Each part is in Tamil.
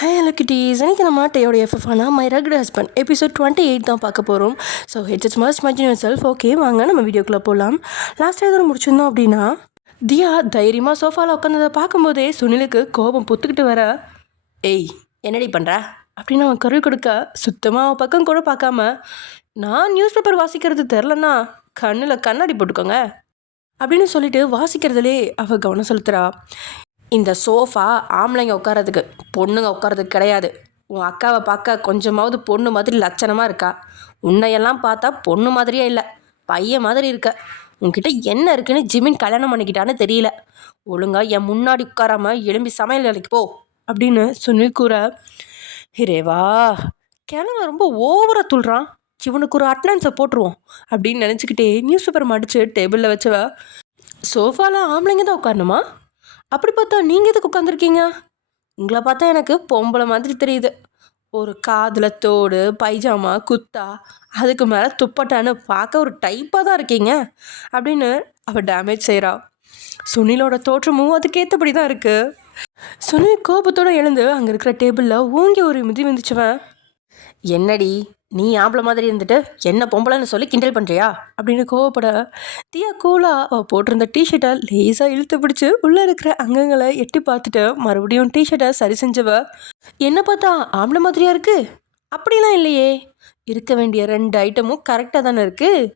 ஹாய் ஹலோ கிட்டீஸ், இன்றைக்கி நம்ம டேயோட எஃப்எஃப்னா மை ரக்டு ஹஸ்பண்ட் எபிசோட் 28 தான் பார்க்க போகிறோம். So it's must imagine your self. Okay, வாங்க நம்ம வீடியோக்குள்ளே போகலாம். லாஸ்ட் எதுவும் முடிச்சிருந்தோம் அப்படின்னா, தியா தைரியமாக சோஃபாவில் உட்காந்ததை பார்க்கும்போதே சுனிலுக்கு கோபம் புத்துக்கிட்டு வர, ஏய் என்னடி பண்ணுற அப்படின்னு அவன் குரல் கொடுக்க, சுத்தமாக அவன் பக்கம் கூட பார்க்காம, நான் நியூஸ் பேப்பர் வாசிக்கிறது தெரிலன்னா கண்ணில் கண்ணாடி போட்டுக்கோங்க அப்படின்னு சொல்லிட்டு வாசிக்கிறதுலே அவள் கவனம் செலுத்துகிறா. இந்த சோஃபா ஆம்பளைங்க உட்காரதுக்கு, பொண்ணுங்க உட்காரதுக்கு கிடையாது. உன் அக்காவை பார்க்க கொஞ்சமாவது பொண்ணு மாதிரி லட்சணமாக இருக்கா. உன்னையெல்லாம் பார்த்தா பொண்ணு மாதிரியே இல்லை, பையன் மாதிரி இருக்க. உன்கிட்ட என்ன இருக்குன்னு ஜிமின் கல்யாணம் பண்ணிக்கிட்டான்னு தெரியல. ஒழுங்கா என் முன்னாடி உட்காராம எழும்பி சமையல் வேலைக்கு போ அப்படின்னு சுனில் கூற, ஹிரேவா கிழமை ரொம்ப ஓவராக துள்ளுறான், இவனுக்கு ஒரு அட்டனன்ஸை போட்டுருவோம் அப்படின்னு நினச்சிக்கிட்டே நியூஸ் பேப்பர் மடித்து டேபிளில் வச்சவ, சோஃபாவில் ஆம்பளைங்க தான் உட்காரணுமா? அப்படி பார்த்தா நீங்கள் எதுக்கு உட்காந்துருக்கீங்க? உங்களை பார்த்தா எனக்கு பொம்பளை மாதிரி தெரியுது. ஒரு காதில் தோடு, பைஜாமா, குத்தா, அதுக்கு மேலே துப்பட்டான்னு பார்க்க ஒரு டைப்பாக தான் இருக்கீங்க அப்படின்னு அவள் டேமேஜ் செய்கிறா. சுனிலோட தோற்றமும் அதுக்கேற்றபடி தான் இருக்குது. சுனில் கோபத்தோடு எழுந்து அங்கே இருக்கிற டேபிளில் ஓங்கி ஒரு மிதி வந்துச்சுவன், என்னடி நீ ஆம்பளை மாதிரி இருந்துட்டு என்ன பொம்பளைன்னு சொல்லி கிண்டல் பண்ணுறியா அப்படின்னு கோவப்பட, தியா கூலாக அவள் போட்டிருந்த டிஷர்ட்டை லேசாக இழுத்து பிடிச்சி உள்ளே இருக்கிற அங்கங்களை எட்டி பார்த்துட்டு மறுபடியும் டிஷர்ட்டை சரி செஞ்சவ, என்ன பார்த்தா ஆம்பளை மாதிரியா இருக்குது? அப்படிலாம் இல்லையே, இருக்க வேண்டிய 2 ஐட்டமும் கரெக்டாக தானே இருக்குது.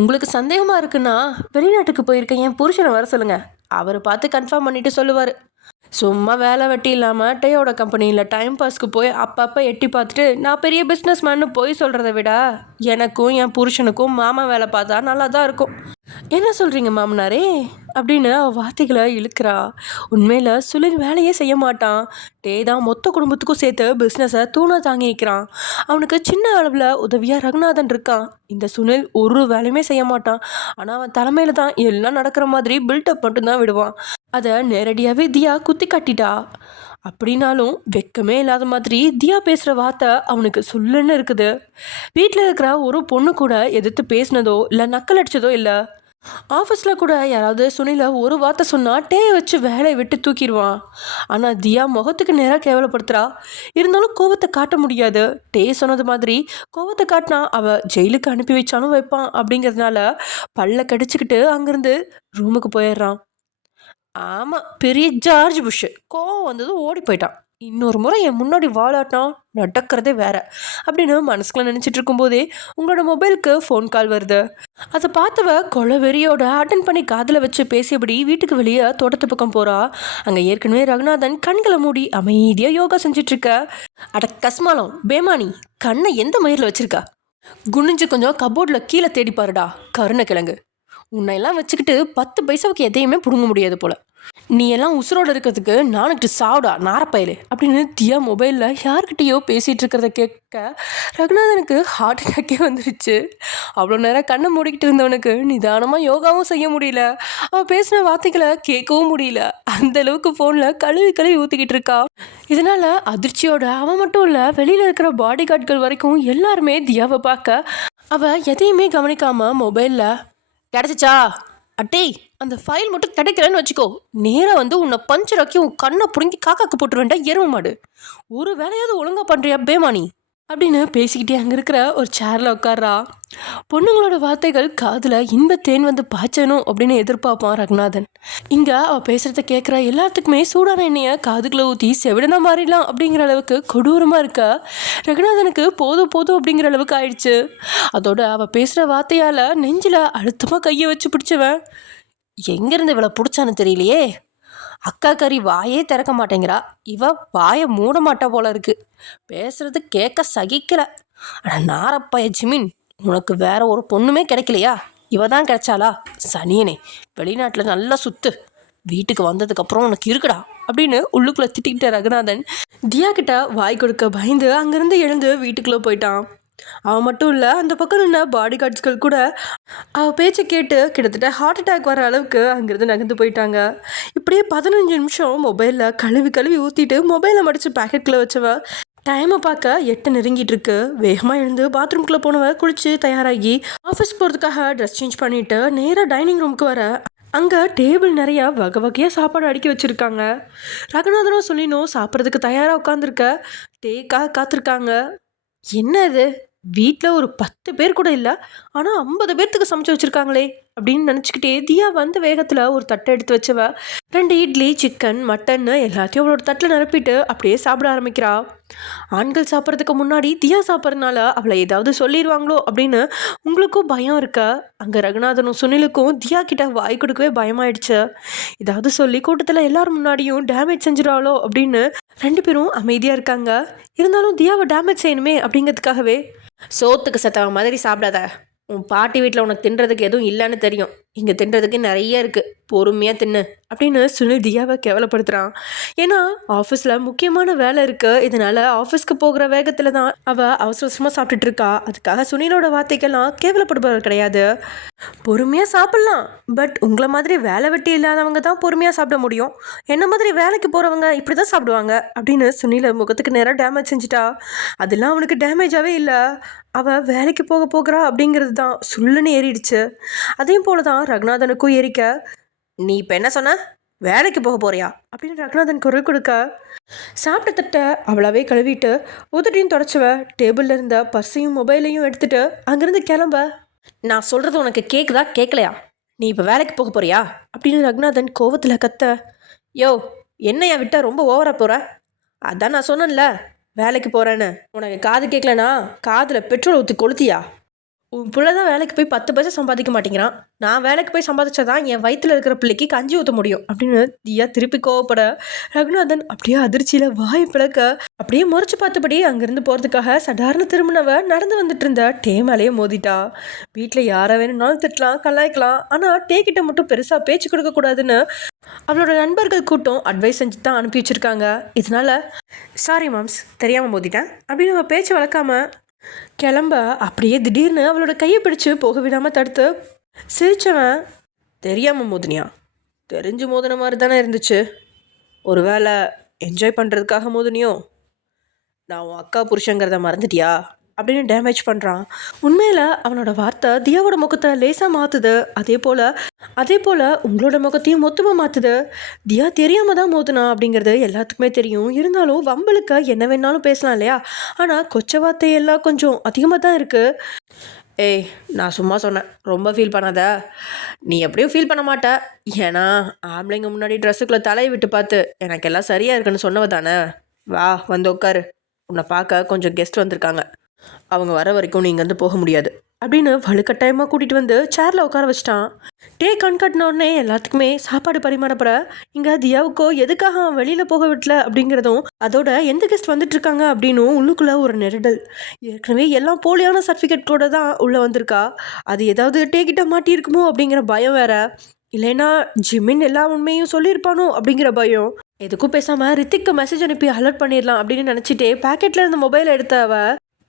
உங்களுக்கு சந்தேகமாக இருக்குன்னா வெளிநாட்டுக்கு போயிருக்க என் புருஷனை வர சொல்லுங்கள், அவர் பார்த்து கன்ஃபார்ம் பண்ணிவிட்டு சொல்லுவார். சும்மா வேலை வெட்டி இல்லாமல் டேயோட கம்பெனியில் டைம் பாஸ்க்கு போய் அப்பப்போ எட்டி பார்த்துட்டு நான் பெரிய பிஸ்னஸ் மேன்னு போய் சொல்கிறத விட எனக்கும் என் புருஷனுக்கும் மாமா வேலை பார்த்தா நல்லா தான் இருக்கும். என்ன சொல்கிறீங்க மாமனாரே அப்படின்னு வார்த்தைகளை இழுக்கிறா. உண்மையில் சுனில் வேலையே செய்ய மாட்டான். டே தான் மொத்த குடும்பத்துக்கும் சேர்த்து பிஸ்னஸை தூணா தாங்கி வைக்கிறான். அவனுக்கு சின்ன அளவில் உதவியாக ரகுநாதன் இருக்கான். இந்த சுனில் ஒரு வேலையுமே செய்ய மாட்டான். ஆனால் அவன் தலைமையில் தான் எல்லாம் நடக்கிற மாதிரி பில்டப் மட்டும்தான் விடுவான். அதை நேரடியாகவே தியா குத்தி காட்டிட்டா. அப்படின்னாலும் வெக்கமே இல்லாத மாதிரி தியா பேசுகிற வார்த்தை அவனுக்கு சொல்லுன்னு இருக்குது. வீட்டில் இருக்கிற ஒரு பொண்ணு கூட எதிர்த்து பேசினதோ இல்லை நக்கல் அடித்ததோ இல்லை. ஆஃபீஸில் கூட யாராவது சுனில ஒரு வார்த்தை சொன்னால் டேயை வச்சு வேலையை விட்டு தூக்கிடுவான். ஆனால் தியா முகத்துக்கு நேராக கேவலப்படுத்துகிறா. இருந்தாலும் கோவத்தை காட்ட முடியாது. டே சொன்னது மாதிரி கோவத்தை காட்டினா அவள் ஜெயிலுக்கு அனுப்பி வச்சாலும் வைப்பான். அப்படிங்கிறதுனால பல்ல கடிச்சிக்கிட்டு அங்கேருந்து ரூமுக்கு போயிடுறான். ஆமாம், பெரிய ஜார்ஜ் புஷ் கோவம் வந்ததும் ஓடி போயிட்டான். இன்னொரு முறை என் முன்னாடி வாழாட்டினா நடக்கிறதே வேற அப்படின்னு மனசுக்குள்ள நினச்சிட்டு இருக்கும்போதே உங்களோட மொபைலுக்கு ஃபோன் கால் வருது. அதை பார்த்தவ கொலவெறியோட அட்டன் பண்ணி காதில் வச்சு பேசியபடி வீட்டுக்கு வெளியே தோட்டத்து பக்கம் போகிறா. அங்கே ஏற்கனவே ரகுநாதன் கண்களை மூடி அமைதியாக யோகா செஞ்சிட்ருக்க. அட கஸ்மாலம் பேமானி, கண்ணை எந்த மயிரில் வச்சிருக்கா? குனிஞ்சு கொஞ்சம் கபோர்டில் கீழே தேடிப்பாருடா கருணை கிழங்கு. உன்னையெல்லாம் வச்சுக்கிட்டு 10 பைசாவுக்கு எதையுமே பிடுங்க முடியாது போல. நீ எல்லாம் உசுரோடு இருக்கிறதுக்கு நானுக்கிட்டு சாவுடா நாரப்பயலு அப்படின்னு தியா மொபைலில் யார்கிட்டையோ பேசிகிட்டு இருக்கிறத கேட்க ரகுநாதனுக்கு ஹார்ட் அட்டாக்கே வந்துடுச்சு. அவ்வளோ நேரம் கண்ணை மூடிக்கிட்டு இருந்தவனுக்கு நிதானமாக யோகாவும் செய்ய முடியல, அவள் பேசின வார்த்தைகளை கேட்கவும் முடியல. அந்தளவுக்கு ஃபோனில் கழுவி ஊற்றிக்கிட்டு இருக்கா. இதனால் அதிர்ச்சியோட அவன் மட்டும் இல்லை, வெளியில் இருக்கிற பாடி கார்ட்கள் வரைக்கும் எல்லாருமே தியாவை பார்க்க அவள் எதையுமே கவனிக்காமல் மொபைலில், கிடச்சிச்சா அட்டே, அந்த ஃபைல் மட்டும் கிடைக்கலன்னு வச்சுக்கோ, நேராக வந்து உன்னை பஞ்சராக்கி உன் கண்ணை பிடுங்கி காக்காக்கு போட்டு வேண்டாம் எருவ மாடு. ஒரு வேலையாவது ஒழுங்காக பண்ணுறியா பேமானி அப்படின்னு பேசிக்கிட்டே அங்கே இருக்கிற ஒரு சேரில் உட்கார்றா. பொண்ணுங்களோட வார்த்தைகள் காதில் இன்பத்தேன் வந்து பாய்ச்சணும் அப்படின்னு எதிர்பார்ப்பான் ரகுநாதன். இங்கே அவள் பேசுகிறத கேட்குற எல்லாத்துக்குமே சூடான எண்ணெயை காதுகளை ஊற்றி செவிடனா மாறிடலாம் அப்படிங்கிற அளவுக்கு கொடூரமாக இருக்க ரகுநாதனுக்கு போதும் அப்படிங்கிற அளவுக்கு ஆயிடுச்சு. அதோட அவள் பேசுகிற வார்த்தையால் நெஞ்சில் அழுத்தமாக கையை வச்சு பிடிச்சவன், எங்கேருந்து இவளை பிடிச்சான்னு தெரியலையே, அக்கா கறி வாயே திறக்க மாட்டேங்கிறா, இவ வாயை மூட மாட்டா போல இருக்கு, பேசுறது கேட்க சகிக்கல. ஆனால் நாரப்பைய ஜிமின், உனக்கு வேற ஒரு பொண்ணுமே கிடைக்கலையா? இவ தான் கிடைச்சாளா? சனியனே, வெளிநாட்டில் நல்லா சுத்து, வீட்டுக்கு வந்ததுக்கப்புறம் உனக்கு இருக்குடா அப்படின்னு உள்ளுக்குள்ளே திட்டிக்கிட்ட ரகுநாதன் தியா கிட்ட வாய் கொடுக்க பயந்து அங்கேருந்து எழுந்து வீட்டுக்குள்ளே போயிட்டான். அவன் மட்டும் இல்லை, அந்த பக்கம் நின்ன பாடி கார்ட்ஸ்கள் கூட அவள் பேச்சை கேட்டு கிட்டத்தட்ட ஹார்ட் அட்டாக் வர அளவுக்கு அங்கேருந்து நகர்ந்து போயிட்டாங்க. இப்படியே 15 நிமிஷம் மொபைலில் கழுவி ஊற்றிட்டு மொபைலை மடித்து பேக்கெட்டில் வச்சவ டைமை பார்க்க 8 நெருங்கிட்டு இருக்கு. வேகமாக எழுந்து பாத்ரூம்குள்ளே போனவ குளித்து தயாராகி ஆஃபீஸ் போகிறதுக்காக ட்ரெஸ் சேஞ்ச் பண்ணிவிட்டு நேராக டைனிங் ரூமுக்கு வர அங்கே டேபிள் நிறையா வகை வகையாக சாப்பாடு அடுக்கி வச்சுருக்காங்க. ரகுநாதனும் சொல்லினோம் சாப்பிட்றதுக்கு தயாராக உட்காந்துருக்க டேக்காக காத்திருக்காங்க. என்ன இது, வீட்டில் ஒரு 10 பேர் கூட இல்லை, ஆனால் 50 பேர்த்துக்கு சமைச்சு வச்சுருக்காங்களே அப்படின்னு நினச்சிக்கிட்டே தியா வந்த வேகத்தில் ஒரு தட்டை எடுத்து வச்சவ 2 இட்லி, சிக்கன், மட்டன்னு எல்லாத்தையும் அவளோட தட்டில் நிரப்பிட்டு அப்படியே சாப்பிட ஆரம்பிக்கிறா. ஆண்கள் சாப்பிட்றதுக்கு முன்னாடி தியா சாப்பிட்றதுனால அவளை ஏதாவது சொல்லிடுவாங்களோ அப்படின்னு உங்களுக்கும் பயம் இருக்கா? அங்கே ரகுநாதனும் சுனிலுக்கும் தியா கிட்ட வாய் கொடுக்கவே பயமாயிடுச்சு. ஏதாவது சொல்லி கூட்டத்தில் எல்லாரும் முன்னாடியும் டேமேஜ் செஞ்சிடாளோ அப்படின்னு 2 பேரும் அமைதியாக இருக்காங்க. இருந்தாலும் தியாவை டேமேஜ் செய்யணுமே அப்படிங்கிறதுக்காகவே, சோத்துக்கு சத்தவ மாதிரி சாப்பிடாத, உன் பாட்டி வீட்டில் உனக்கு தின்றதுக்கு எதுவும் இல்லைன்னு தெரியும், இங்கே தின்றதுக்கு நிறைய இருக்குது, பொறுமையாக தின்னு அப்படின்னு சுனில் தியாவை கேவலப்படுத்துகிறான். ஏன்னா ஆஃபீஸில் முக்கியமான வேலை இருக்குது, இதனால் ஆஃபீஸ்க்கு போகிற வேகத்தில் தான் அவள் அவசர அவசரமாக சாப்பிட்டுட்டு இருக்கா. அதுக்காக சுனிலோட வார்த்தைக்கெல்லாம் கேவலப்படுபவர் கிடையாது. பொறுமையாக சாப்பிட்லாம், பட் உங்களை மாதிரி வேலை வெட்டி இல்லாதவங்க தான் பொறுமையாக சாப்பிட முடியும், என்ன மாதிரி வேலைக்கு போகிறவங்க இப்படி தான் சாப்பிடுவாங்க அப்படின்னு சுனிலை முகத்துக்கு நேராக டேமேஜ் செஞ்சிட்டா. அதெல்லாம் அவனுக்கு டேமேஜாகவே இல்லை, அவள் வேலைக்கு போகிறா அப்படிங்கிறது தான் சுள்ளுன்னு ஏறிடுச்சு. அதே போல தான் ரகுநாதனுக்கும் ஏறிக்க. நீ இப்போ என்ன சொன்ன, வேலைக்கு போக போறியா அப்படின்னு ரகுநாதன் குரல் கொடுக்க, சாப்பிட்ட தட்டை அவளாவே கழுவிட்டு உதட்டியும் தொடச்சவ டேபிளில் இருந்த பர்ஸையும் மொபைலையும் எடுத்துட்டு அங்கேருந்து கிளம்ப. நான் சொல்கிறது உனக்கு கேட்குதா கேட்கலையா, நீ இப்போ வேலைக்கு போக போறியா அப்படின்னு ரகுநாதன் கோவத்தில் கத்த. யோ, என்னையா விட்டா ரொம்ப ஓவராக போகிற, அதான் நான் சொன்னேன்ல வேலைக்கு போகிறேன்னு, உனக்கு காது கேட்கலனா காதில் பெட்ரோல் ஊற்றி கொளுத்தியா? உன் பிள்ளை தான் வேலைக்கு போய் 10 பைசா சம்பாதிக்க மாட்டேங்கிறான், நான் வேலைக்கு போய் சம்பாதிச்சாதான் என் வயிற்றில் இருக்கிற பிள்ளைக்கு கஞ்சி ஊற்ற முடியும் அப்படின்னு தியா திருப்பி கோவப்பட, ரகுநாதன் அப்படியே அதிர்ச்சியில் வாய் பிளக்க அப்படியே முறைச்சு பார்த்தபடி அங்கேருந்து போகிறதுக்காக சாதாரண திரும்பினவ நடந்து வந்துட்டு இருந்த டே மேலேயே மோதிட்டா. வீட்டில் யாரை வேணும்னாலும் திட்டலாம், கலாய்க்கலாம், ஆனால் டே கிட்ட மட்டும் பெருசாக பேச்சு கொடுக்கக்கூடாதுன்னு அவளோட நண்பர்கள் கூட்டம் அட்வைஸ் செஞ்சு தான் அனுப்பி வச்சுருக்காங்க. இதனால சாரி மாம்ஸ், தெரியாமல் மோதிட்டேன் அப்படின்னு அவள் பேச்சு வளர்க்காம கிளம்ப அப்படியே திடீர்னு அவளோட கையை பிடிச்சு போக விடாமல் தடுத்து சிரிச்சவன், தெரியாமல் மோதினியா, தெரிஞ்சு மோதின மாதிரி தானே இருந்துச்சு, ஒரு வேளை என்ஜாய் பண்ணுறதுக்காக மோதினியோ, நான் உன் அக்கா புருஷங்கிறத மறந்துட்டியா அப்படின்னு டேமேஜ் பண்ணுறான். உண்மையில் அவனோட வார்த்தை தியாவோட முகத்தை லேசாக மாற்றுது, அதே போல் உங்களோட முகத்தையும் மொத்தமாக மாற்றுது. தியா தெரியாமல் தான் மோதுனா அப்படிங்கிறது எல்லாத்துக்குமே தெரியும், இருந்தாலும் வம்பலுக்கு என்ன வேணாலும் பேசலாம் இல்லையா, ஆனால் கொச்ச வார்த்தையெல்லாம் கொஞ்சம் அதிகமாக தான் இருக்குது. ஏய், நான் சும்மா சொன்னேன், ரொம்ப ஃபீல் பண்ணாத, நீ எப்படியும் ஃபீல் பண்ண மாட்ட, ஏன்னா ஆம்பளைங்க முன்னாடி ட்ரெஸ்ஸுக்குள்ளே தலையை விட்டு பார்த்து எனக்கு எல்லாம் சரியாக இருக்குன்னு சொன்னவ தானே, வா வந்து உட்காரு, உன்னை பார்க்க கொஞ்சம் கெஸ்ட் வந்திருக்காங்க, அவங்க வர வரைக்கும் நீ இங்கேருந்து போக முடியாது அப்படின்னு வலுக்கட்டாயமாக கூட்டிகிட்டு வந்து சேரில் உட்கார வச்சிட்டான். டே கண் கட்டின உடனே எல்லாத்துக்குமே சாப்பாடு பரிமாறப்பட இங்கே தியாவுக்கோ எதுக்காக அவன் வெளியில் போக விடல அப்படிங்கிறதும், அதோட எந்த கெஸ்ட் வந்துட்டு இருக்காங்க அப்படின்னும் உள்ளுக்குள்ளே ஒரு நெருடல். ஏற்கனவே எல்லாம் போலியான சர்டிஃபிகேட் கூட தான் உள்ளே வந்திருக்கா, அது ஏதாவது டே கிட்ட மாட்டியிருக்குமோ அப்படிங்கிற பயம் வேற, இல்லைன்னா ஜிம்மின் எல்லா உண்மையும் சொல்லியிருப்பானோ அப்படிங்கிற பயம். எதுக்கும் பேசாமல் ரித்திக்கு மெசேஜ் அனுப்பி அலர்ட் பண்ணிடலாம் அப்படின்னு நினச்சிட்டே பேக்கெட்டில் இருந்த மொபைலை எடுத்த அவ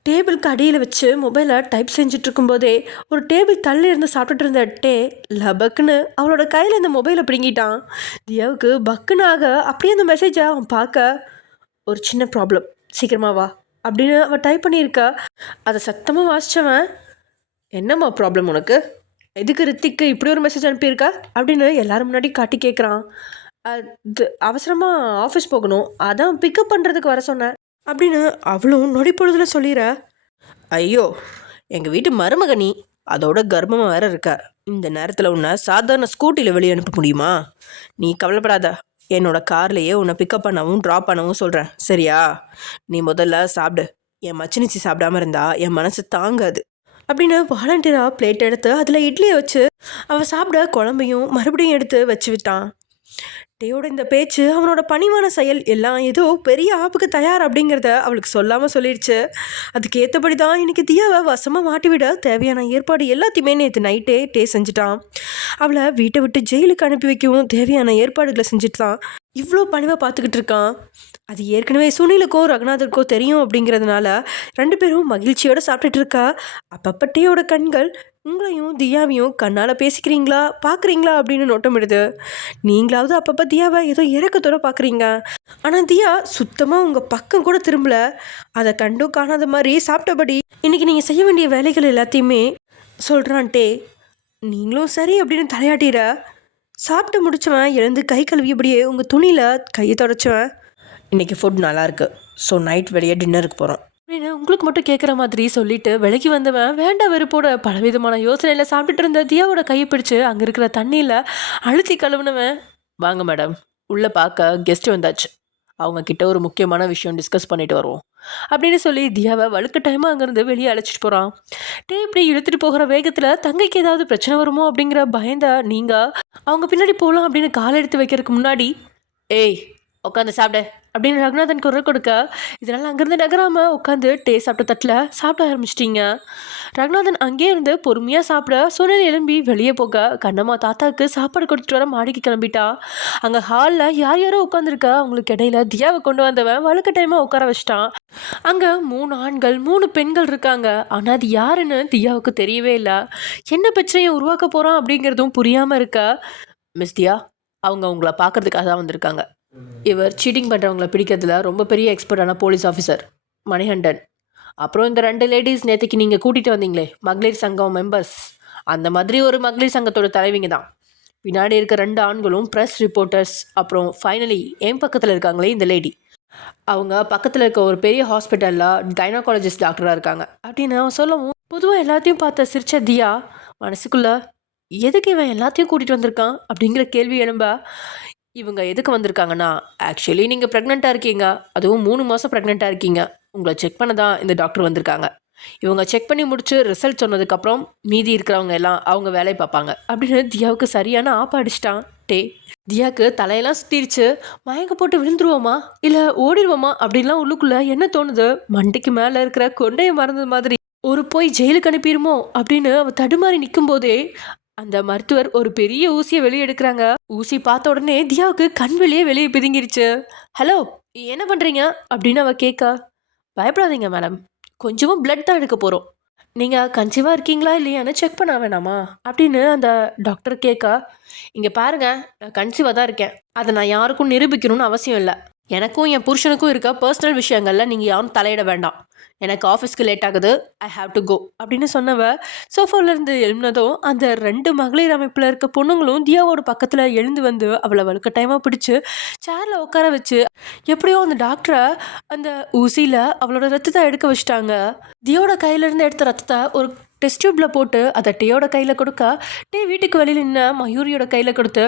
டேபிளுக்கு அடியில் வச்சு மொபைலை டைப் செஞ்சுட்டு இருக்கும்போதே ஒரு டேபிள் தள்ளி இருந்து சாப்பிட்டுட்டு இருந்த டே லபக்குன்னு அவளோட கையில் இந்த மொபைலை பிடுங்கிட்டான். தியாவுக்கு பக்குன்னு ஆக அப்படியே அந்த மெசேஜை அவன் பார்க்க, ஒரு சின்ன ப்ராப்ளம், சீக்கிரமா வா அப்படின்னு அவன் டைப் பண்ணியிருக்கா. அதை சத்தமாக வாசித்தவன், என்னம்மா ப்ராப்ளம் உனக்கு, எதுக்கு ரித்திக்கு இப்படி ஒரு மெசேஜ் அனுப்பியிருக்கா அப்படின்னு எல்லாரும் முன்னாடி காட்டி கேட்குறான். அது அவசரமாக ஆஃபீஸ் போகணும், அதான் பிக்கப் பண்ணுறதுக்கு வர சொன்னேன் அப்படின்னு அவளும் நொடிப்பொழுதில் சொல்லிடுற. ஐயோ, எங்கள் வீட்டு மருமகனி, அதோட கர்ப்பமாக வேற இருக்க, இந்த நேரத்தில் உன்னை சாதாரண ஸ்கூட்டியில் வெளியே அனுப்ப முடியுமா, நீ கவலைப்படாத, என்னோட கார்லேயே உன்னை பிக்கப் பண்ணவும் ட்ராப் பண்ணவும் சொல்கிறேன், சரியா, நீ முதல்ல சாப்பிடு, என் மச்சினிச்சி சாப்பிடாம இருந்தா என் மனசு தாங்காது அப்படின்னு வாலண்டியராக பிளேட் எடுத்து அதில் இட்லியை வச்சு அவள் சாப்பிட குழம்பையும் மறுபடியும் எடுத்து வச்சு விட்டான். டேயோட இந்த பேச்சு, அவனோட பணிவான செயல் எல்லாம் ஏதோ பெரிய ஆப்புக்கு தயார் அப்படிங்கிறத அவளுக்கு சொல்லாமல் சொல்லிடுச்சு. அதுக்கு ஏற்றபடி தான் இன்றைக்கி தியாவை வசமாக மாட்டிவிட தேவையான ஏற்பாடு எல்லாத்தையுமே நேற்று நைட்டே டே செஞ்சுட்டான். அவளை வீட்டை விட்டு ஜெயிலுக்கு அனுப்பி வைக்கவும் தேவையான ஏற்பாடுகளை செஞ்சுட்டு தான் இவ்வளோ பணிவாக பார்த்துக்கிட்டு இருக்கான். அது ஏற்கனவே சுனிலுக்கோ ரகுநாதருக்கோ தெரியும் அப்படிங்கிறதுனால 2 பேரும் மகிழ்ச்சியோடு சாப்பிட்டுட்டு இருக்கா. அப்பப்போ டேயோட கண்கள் உங்களையும் தியாவையும் கண்ணால் பேசிக்கிறீங்களா பார்க்குறீங்களா அப்படின்னு நோட்டமிடுது. நீங்களாவது அப்பப்போ தியாவை ஏதோ இறக்கத்தோட பார்க்குறீங்க, ஆனால் தியா சுத்தமாக உங்கள் பக்கம் கூட திரும்பல. அதை கண்டும் காணாத மாதிரி சாப்பிட்டபடி இன்றைக்கி நீங்கள் செய்ய வேண்டிய வேலைகள் எல்லாத்தையுமே சொல்கிறான்ட்டே, நீங்களும் சரி அப்படின்னு தலையாட்டிற. சாப்பிட்டு முடிச்சவன் எழுந்து கை கழுவியபடியே உங்கள் துணியில் கையை தொடச்சவன், இன்றைக்கி ஃபுட் நல்லாயிருக்கு, ஸோ நைட் வெளியே டின்னருக்கு போகிறோம் அப்படின்னு உங்களுக்கு மட்டும் கேட்குற மாதிரி சொல்லிட்டு விலைக்கு வந்தவன் வேண்டாம் வெறுப்போட பலவிதமான யோசனையில் சாப்பிட்டுட்டு இருந்த தியாவோட கையை பிடிச்சு அங்கே இருக்கிற தண்ணியில் அழுத்தி கழுவுனவன், வாங்க மேடம், உள்ளே பார்க்க கெஸ்ட் வந்தாச்சு, அவங்க கிட்ட ஒரு முக்கியமான விஷயம் டிஸ்கஸ் பண்ணிட்டு வருவோம் அப்படின்னு சொல்லி தியாவை வழுக்க டைமாக அங்கேருந்து வெளியே அழைச்சிட்டு போகிறான். டே இப்படி இழுத்துட்டு போகிற வேகத்தில் தங்கைக்கு ஏதாவது பிரச்சனை வருமோ அப்படிங்கிற பயந்தா நீங்கள் அவங்க பின்னாடி போகலாம் அப்படின்னு கால் எடுத்து வைக்கிறதுக்கு முன்னாடி, ஏய் உட்காந்து சாப்பிட அப்படின்னு ரகுநாதன் குரல் கொடுக்க, இதனால் அங்கேருந்து நகராமல் உட்காந்து டே சாப்பிட்ட தட்டில் சாப்பிட ஆரம்பிச்சிட்டிங்க. ரகுநாதன் அங்கேயே இருந்து பொறுமையாக சாப்பிட சுனில் எழும்பி வெளியே போக கண்ணம்மா தாத்தாவுக்கு சாப்பாடு கொடுத்துட்டு வர மாடிக்கு கிளம்பிட்டா. அங்கே ஹாலில் யார் யாரோ உட்காந்துருக்கா, அவங்களுக்கு இடையில தியாவை கொண்டு வந்தவன் வழுக்க டைமாக உட்கார வச்சிட்டான். அங்கே 3 ஆண்கள் 3 பெண்கள் இருக்காங்க. ஆனால் அது யாருன்னு தியாவுக்கு தெரியவே இல்லை. என்ன பிரச்சனையை உருவாக்க போகிறான் அப்படிங்கிறதும் புரியாமல் இருக்க, மிஸ் தியா அவங்க உங்களை பார்க்கறதுக்காக தான் வந்திருக்காங்க. இவர் சீட்டிங் பண்ணுறவங்களை பிடிக்கிறதுல ரொம்ப பெரிய எக்ஸ்பர்ட்டான போலீஸ் ஆஃபீஸர் மணிகண்டன். அப்புறம் இந்த 2 லேடிஸ் நேற்றுக்கு நீங்கள் கூட்டிகிட்டு வந்தீங்களே மகளிர் சங்கம் மெம்பர்ஸ், அந்த மாதிரி ஒரு மகளிர் சங்கத்தோட தலைவிங்க தான். பின்னாடி இருக்க 2 ஆண்களும் ப்ரெஸ் ரிப்போர்ட்டர்ஸ். அப்புறம் ஃபைனலி என் பக்கத்தில் இருக்காங்களே இந்த லேடி, அவங்க பக்கத்தில் இருக்க ஒரு பெரிய ஹாஸ்பிட்டலில் கைனகாலஜிஸ்ட் டாக்டராக இருக்காங்க அப்படின்னு அவன் சொல்லவும் பொதுவாக எல்லாத்தையும் பார்த்த சிரிச்ச தியா மனசுக்குள்ள எதுக்கு இவன் எல்லாத்தையும் கூட்டிகிட்டு வந்திருக்கான் அப்படிங்கிற கேள்வி எழும்ப, இவங்க எதுக்கு வந்திருக்காங்கன்னா, ஆக்சுவலி நீங்கள் ப்ரெக்னெண்ட்டாக இருக்கீங்க, அதுவும் 3 மாதம் ப்ரெக்னெண்ட்டாக இருக்கீங்க, உங்களை செக் பண்ண தான் இந்த டாக்டர் வந்திருக்காங்க. இவங்க செக் பண்ணி முடிச்சு ரிசல்ட் சொன்னதுக்கப்புறம் மீதி இருக்கிறவங்க எல்லாம் அவங்க வேலையை பார்ப்பாங்க அப்படின்னு தியாவுக்கு சரியான ஆப்பா அடிச்சிட்டான் டே. தியாவுக்கு தலையெல்லாம் சுற்றிருச்சு. மயங்க போட்டு விழுந்துருவோமா இல்லை ஓடிடுவோமா அப்படின்லாம் உள்ளுக்குள்ளே என்ன தோணுது, மண்டைக்கு மேலே இருக்கிற கொண்டையை மறந்தது மாதிரி ஒரு போய் ஜெயிலுக்கு அனுப்பிடுமோ அப்படின்னு அவள் தடுமாறி நிற்கும் போதே அந்த மருத்துவர் ஒரு பெரிய ஊசியை வெளியே எடுக்கிறாங்க. ஊசி பார்த்த உடனே தியாவுக்கு கண் வெளியே பிதுங்கிருச்சு. ஹலோ என்ன பண்ணுறீங்க அப்படின்னு அவள் கேட்க, பயப்படாதீங்க மேடம், கொஞ்சமாக பிளட் தான் எடுக்க போகிறோம், நீங்கள் கன்சீவாக இருக்கீங்களா இல்லையான்னு செக் பண்ண வேணாமா அப்படின்னு அந்த டாக்டர் கேட்க, இங்கே பாருங்கள் நான் கன்சீவாக தான் இருக்கேன், அதை நான் யாருக்கும் நிரூபிக்கணும்னு அவசியம் இல்லை, எனக்கும் என் புருஷனுக்கும் இருக்க பர்சனல் விஷயங்களில் நீங்கள் யாரும் தலையிட வேண்டாம், எனக்கு ஆஃபீஸ்க்கு லேட் ஆகுது, ஐ ஹாவ் டு கோ அப்படின்னு சொன்னவ சோஃபாவிலேருந்து எழுந்ததும் அந்த 2 மகளிர் அமைப்பில் இருக்க பொண்ணுங்களும் தியாவோட பக்கத்தில் எழுந்து வந்து அவளை வழுக்க டைமாக பிடிச்சி சேரில் உட்கார வச்சு எப்படியோ அந்த டாக்டரை அந்த ஊசியில் அவளோட ரத்தத்தை எடுக்க வச்சுட்டாங்க. தியாவோட கையிலேருந்து எடுத்த ரத்தத்தை ஒரு டெஸ்ட் டியூப்பில் போட்டு அதை டேயோட கையில் கொடுக்க, டே வீட்டுக்கு வெளியில் நின்று மயூரியோட கையில் கொடுத்து,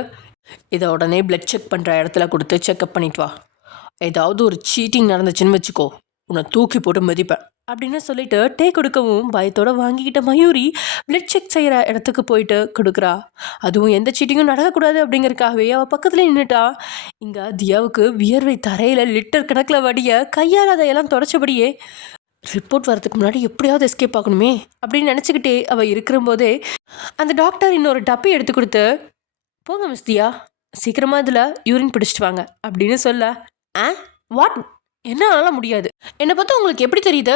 இதை உடனே பிளட் செக் பண்ணுற இடத்துல கொடுத்து செக்அப் பண்ணிட்டு வா, ஏதாவது ஒரு சீட்டிங் நடந்துச்சுன்னு வச்சுக்கோ, உன்னை தூக்கி போட்டு மதிப்பேன் அப்படின்னு சொல்லிட்டு டே கொடுக்கவும் பயத்தோட வாங்கிக்கிட்ட மயூரி பிளட் செக் செய்கிற இடத்துக்கு போயிட்டு கொடுக்குறா. அதுவும் எந்த சீட்டிங்கும் நடக்கக்கூடாது அப்படிங்கிறதுக்காகவே அவள் பக்கத்தில் நின்றுட்டா. இங்கே தியாவுக்கு வியர்வை தரையில் லிட்டர் கணக்கில் வடிய கையால் அதையெல்லாம் தொடச்சபடியே ரிப்போர்ட் வரதுக்கு முன்னாடி எப்படியாவது எஸ்கேப் ஆகணுமே அப்படின்னு நினச்சிக்கிட்டே அவள் இருக்கிற போதே அந்த டாக்டர் இன்னொரு டப்பி எடுத்து கொடுத்து, போங்க மிஸ் தியா, சீக்கிரமாக இதில் யூரின் பிடிச்சிட்டு வாங்க அப்படின்னு சொல்ல, வாட், என்னால முடியாது, என்னை பார்த்தா உங்களுக்கு எப்படி தெரியுது,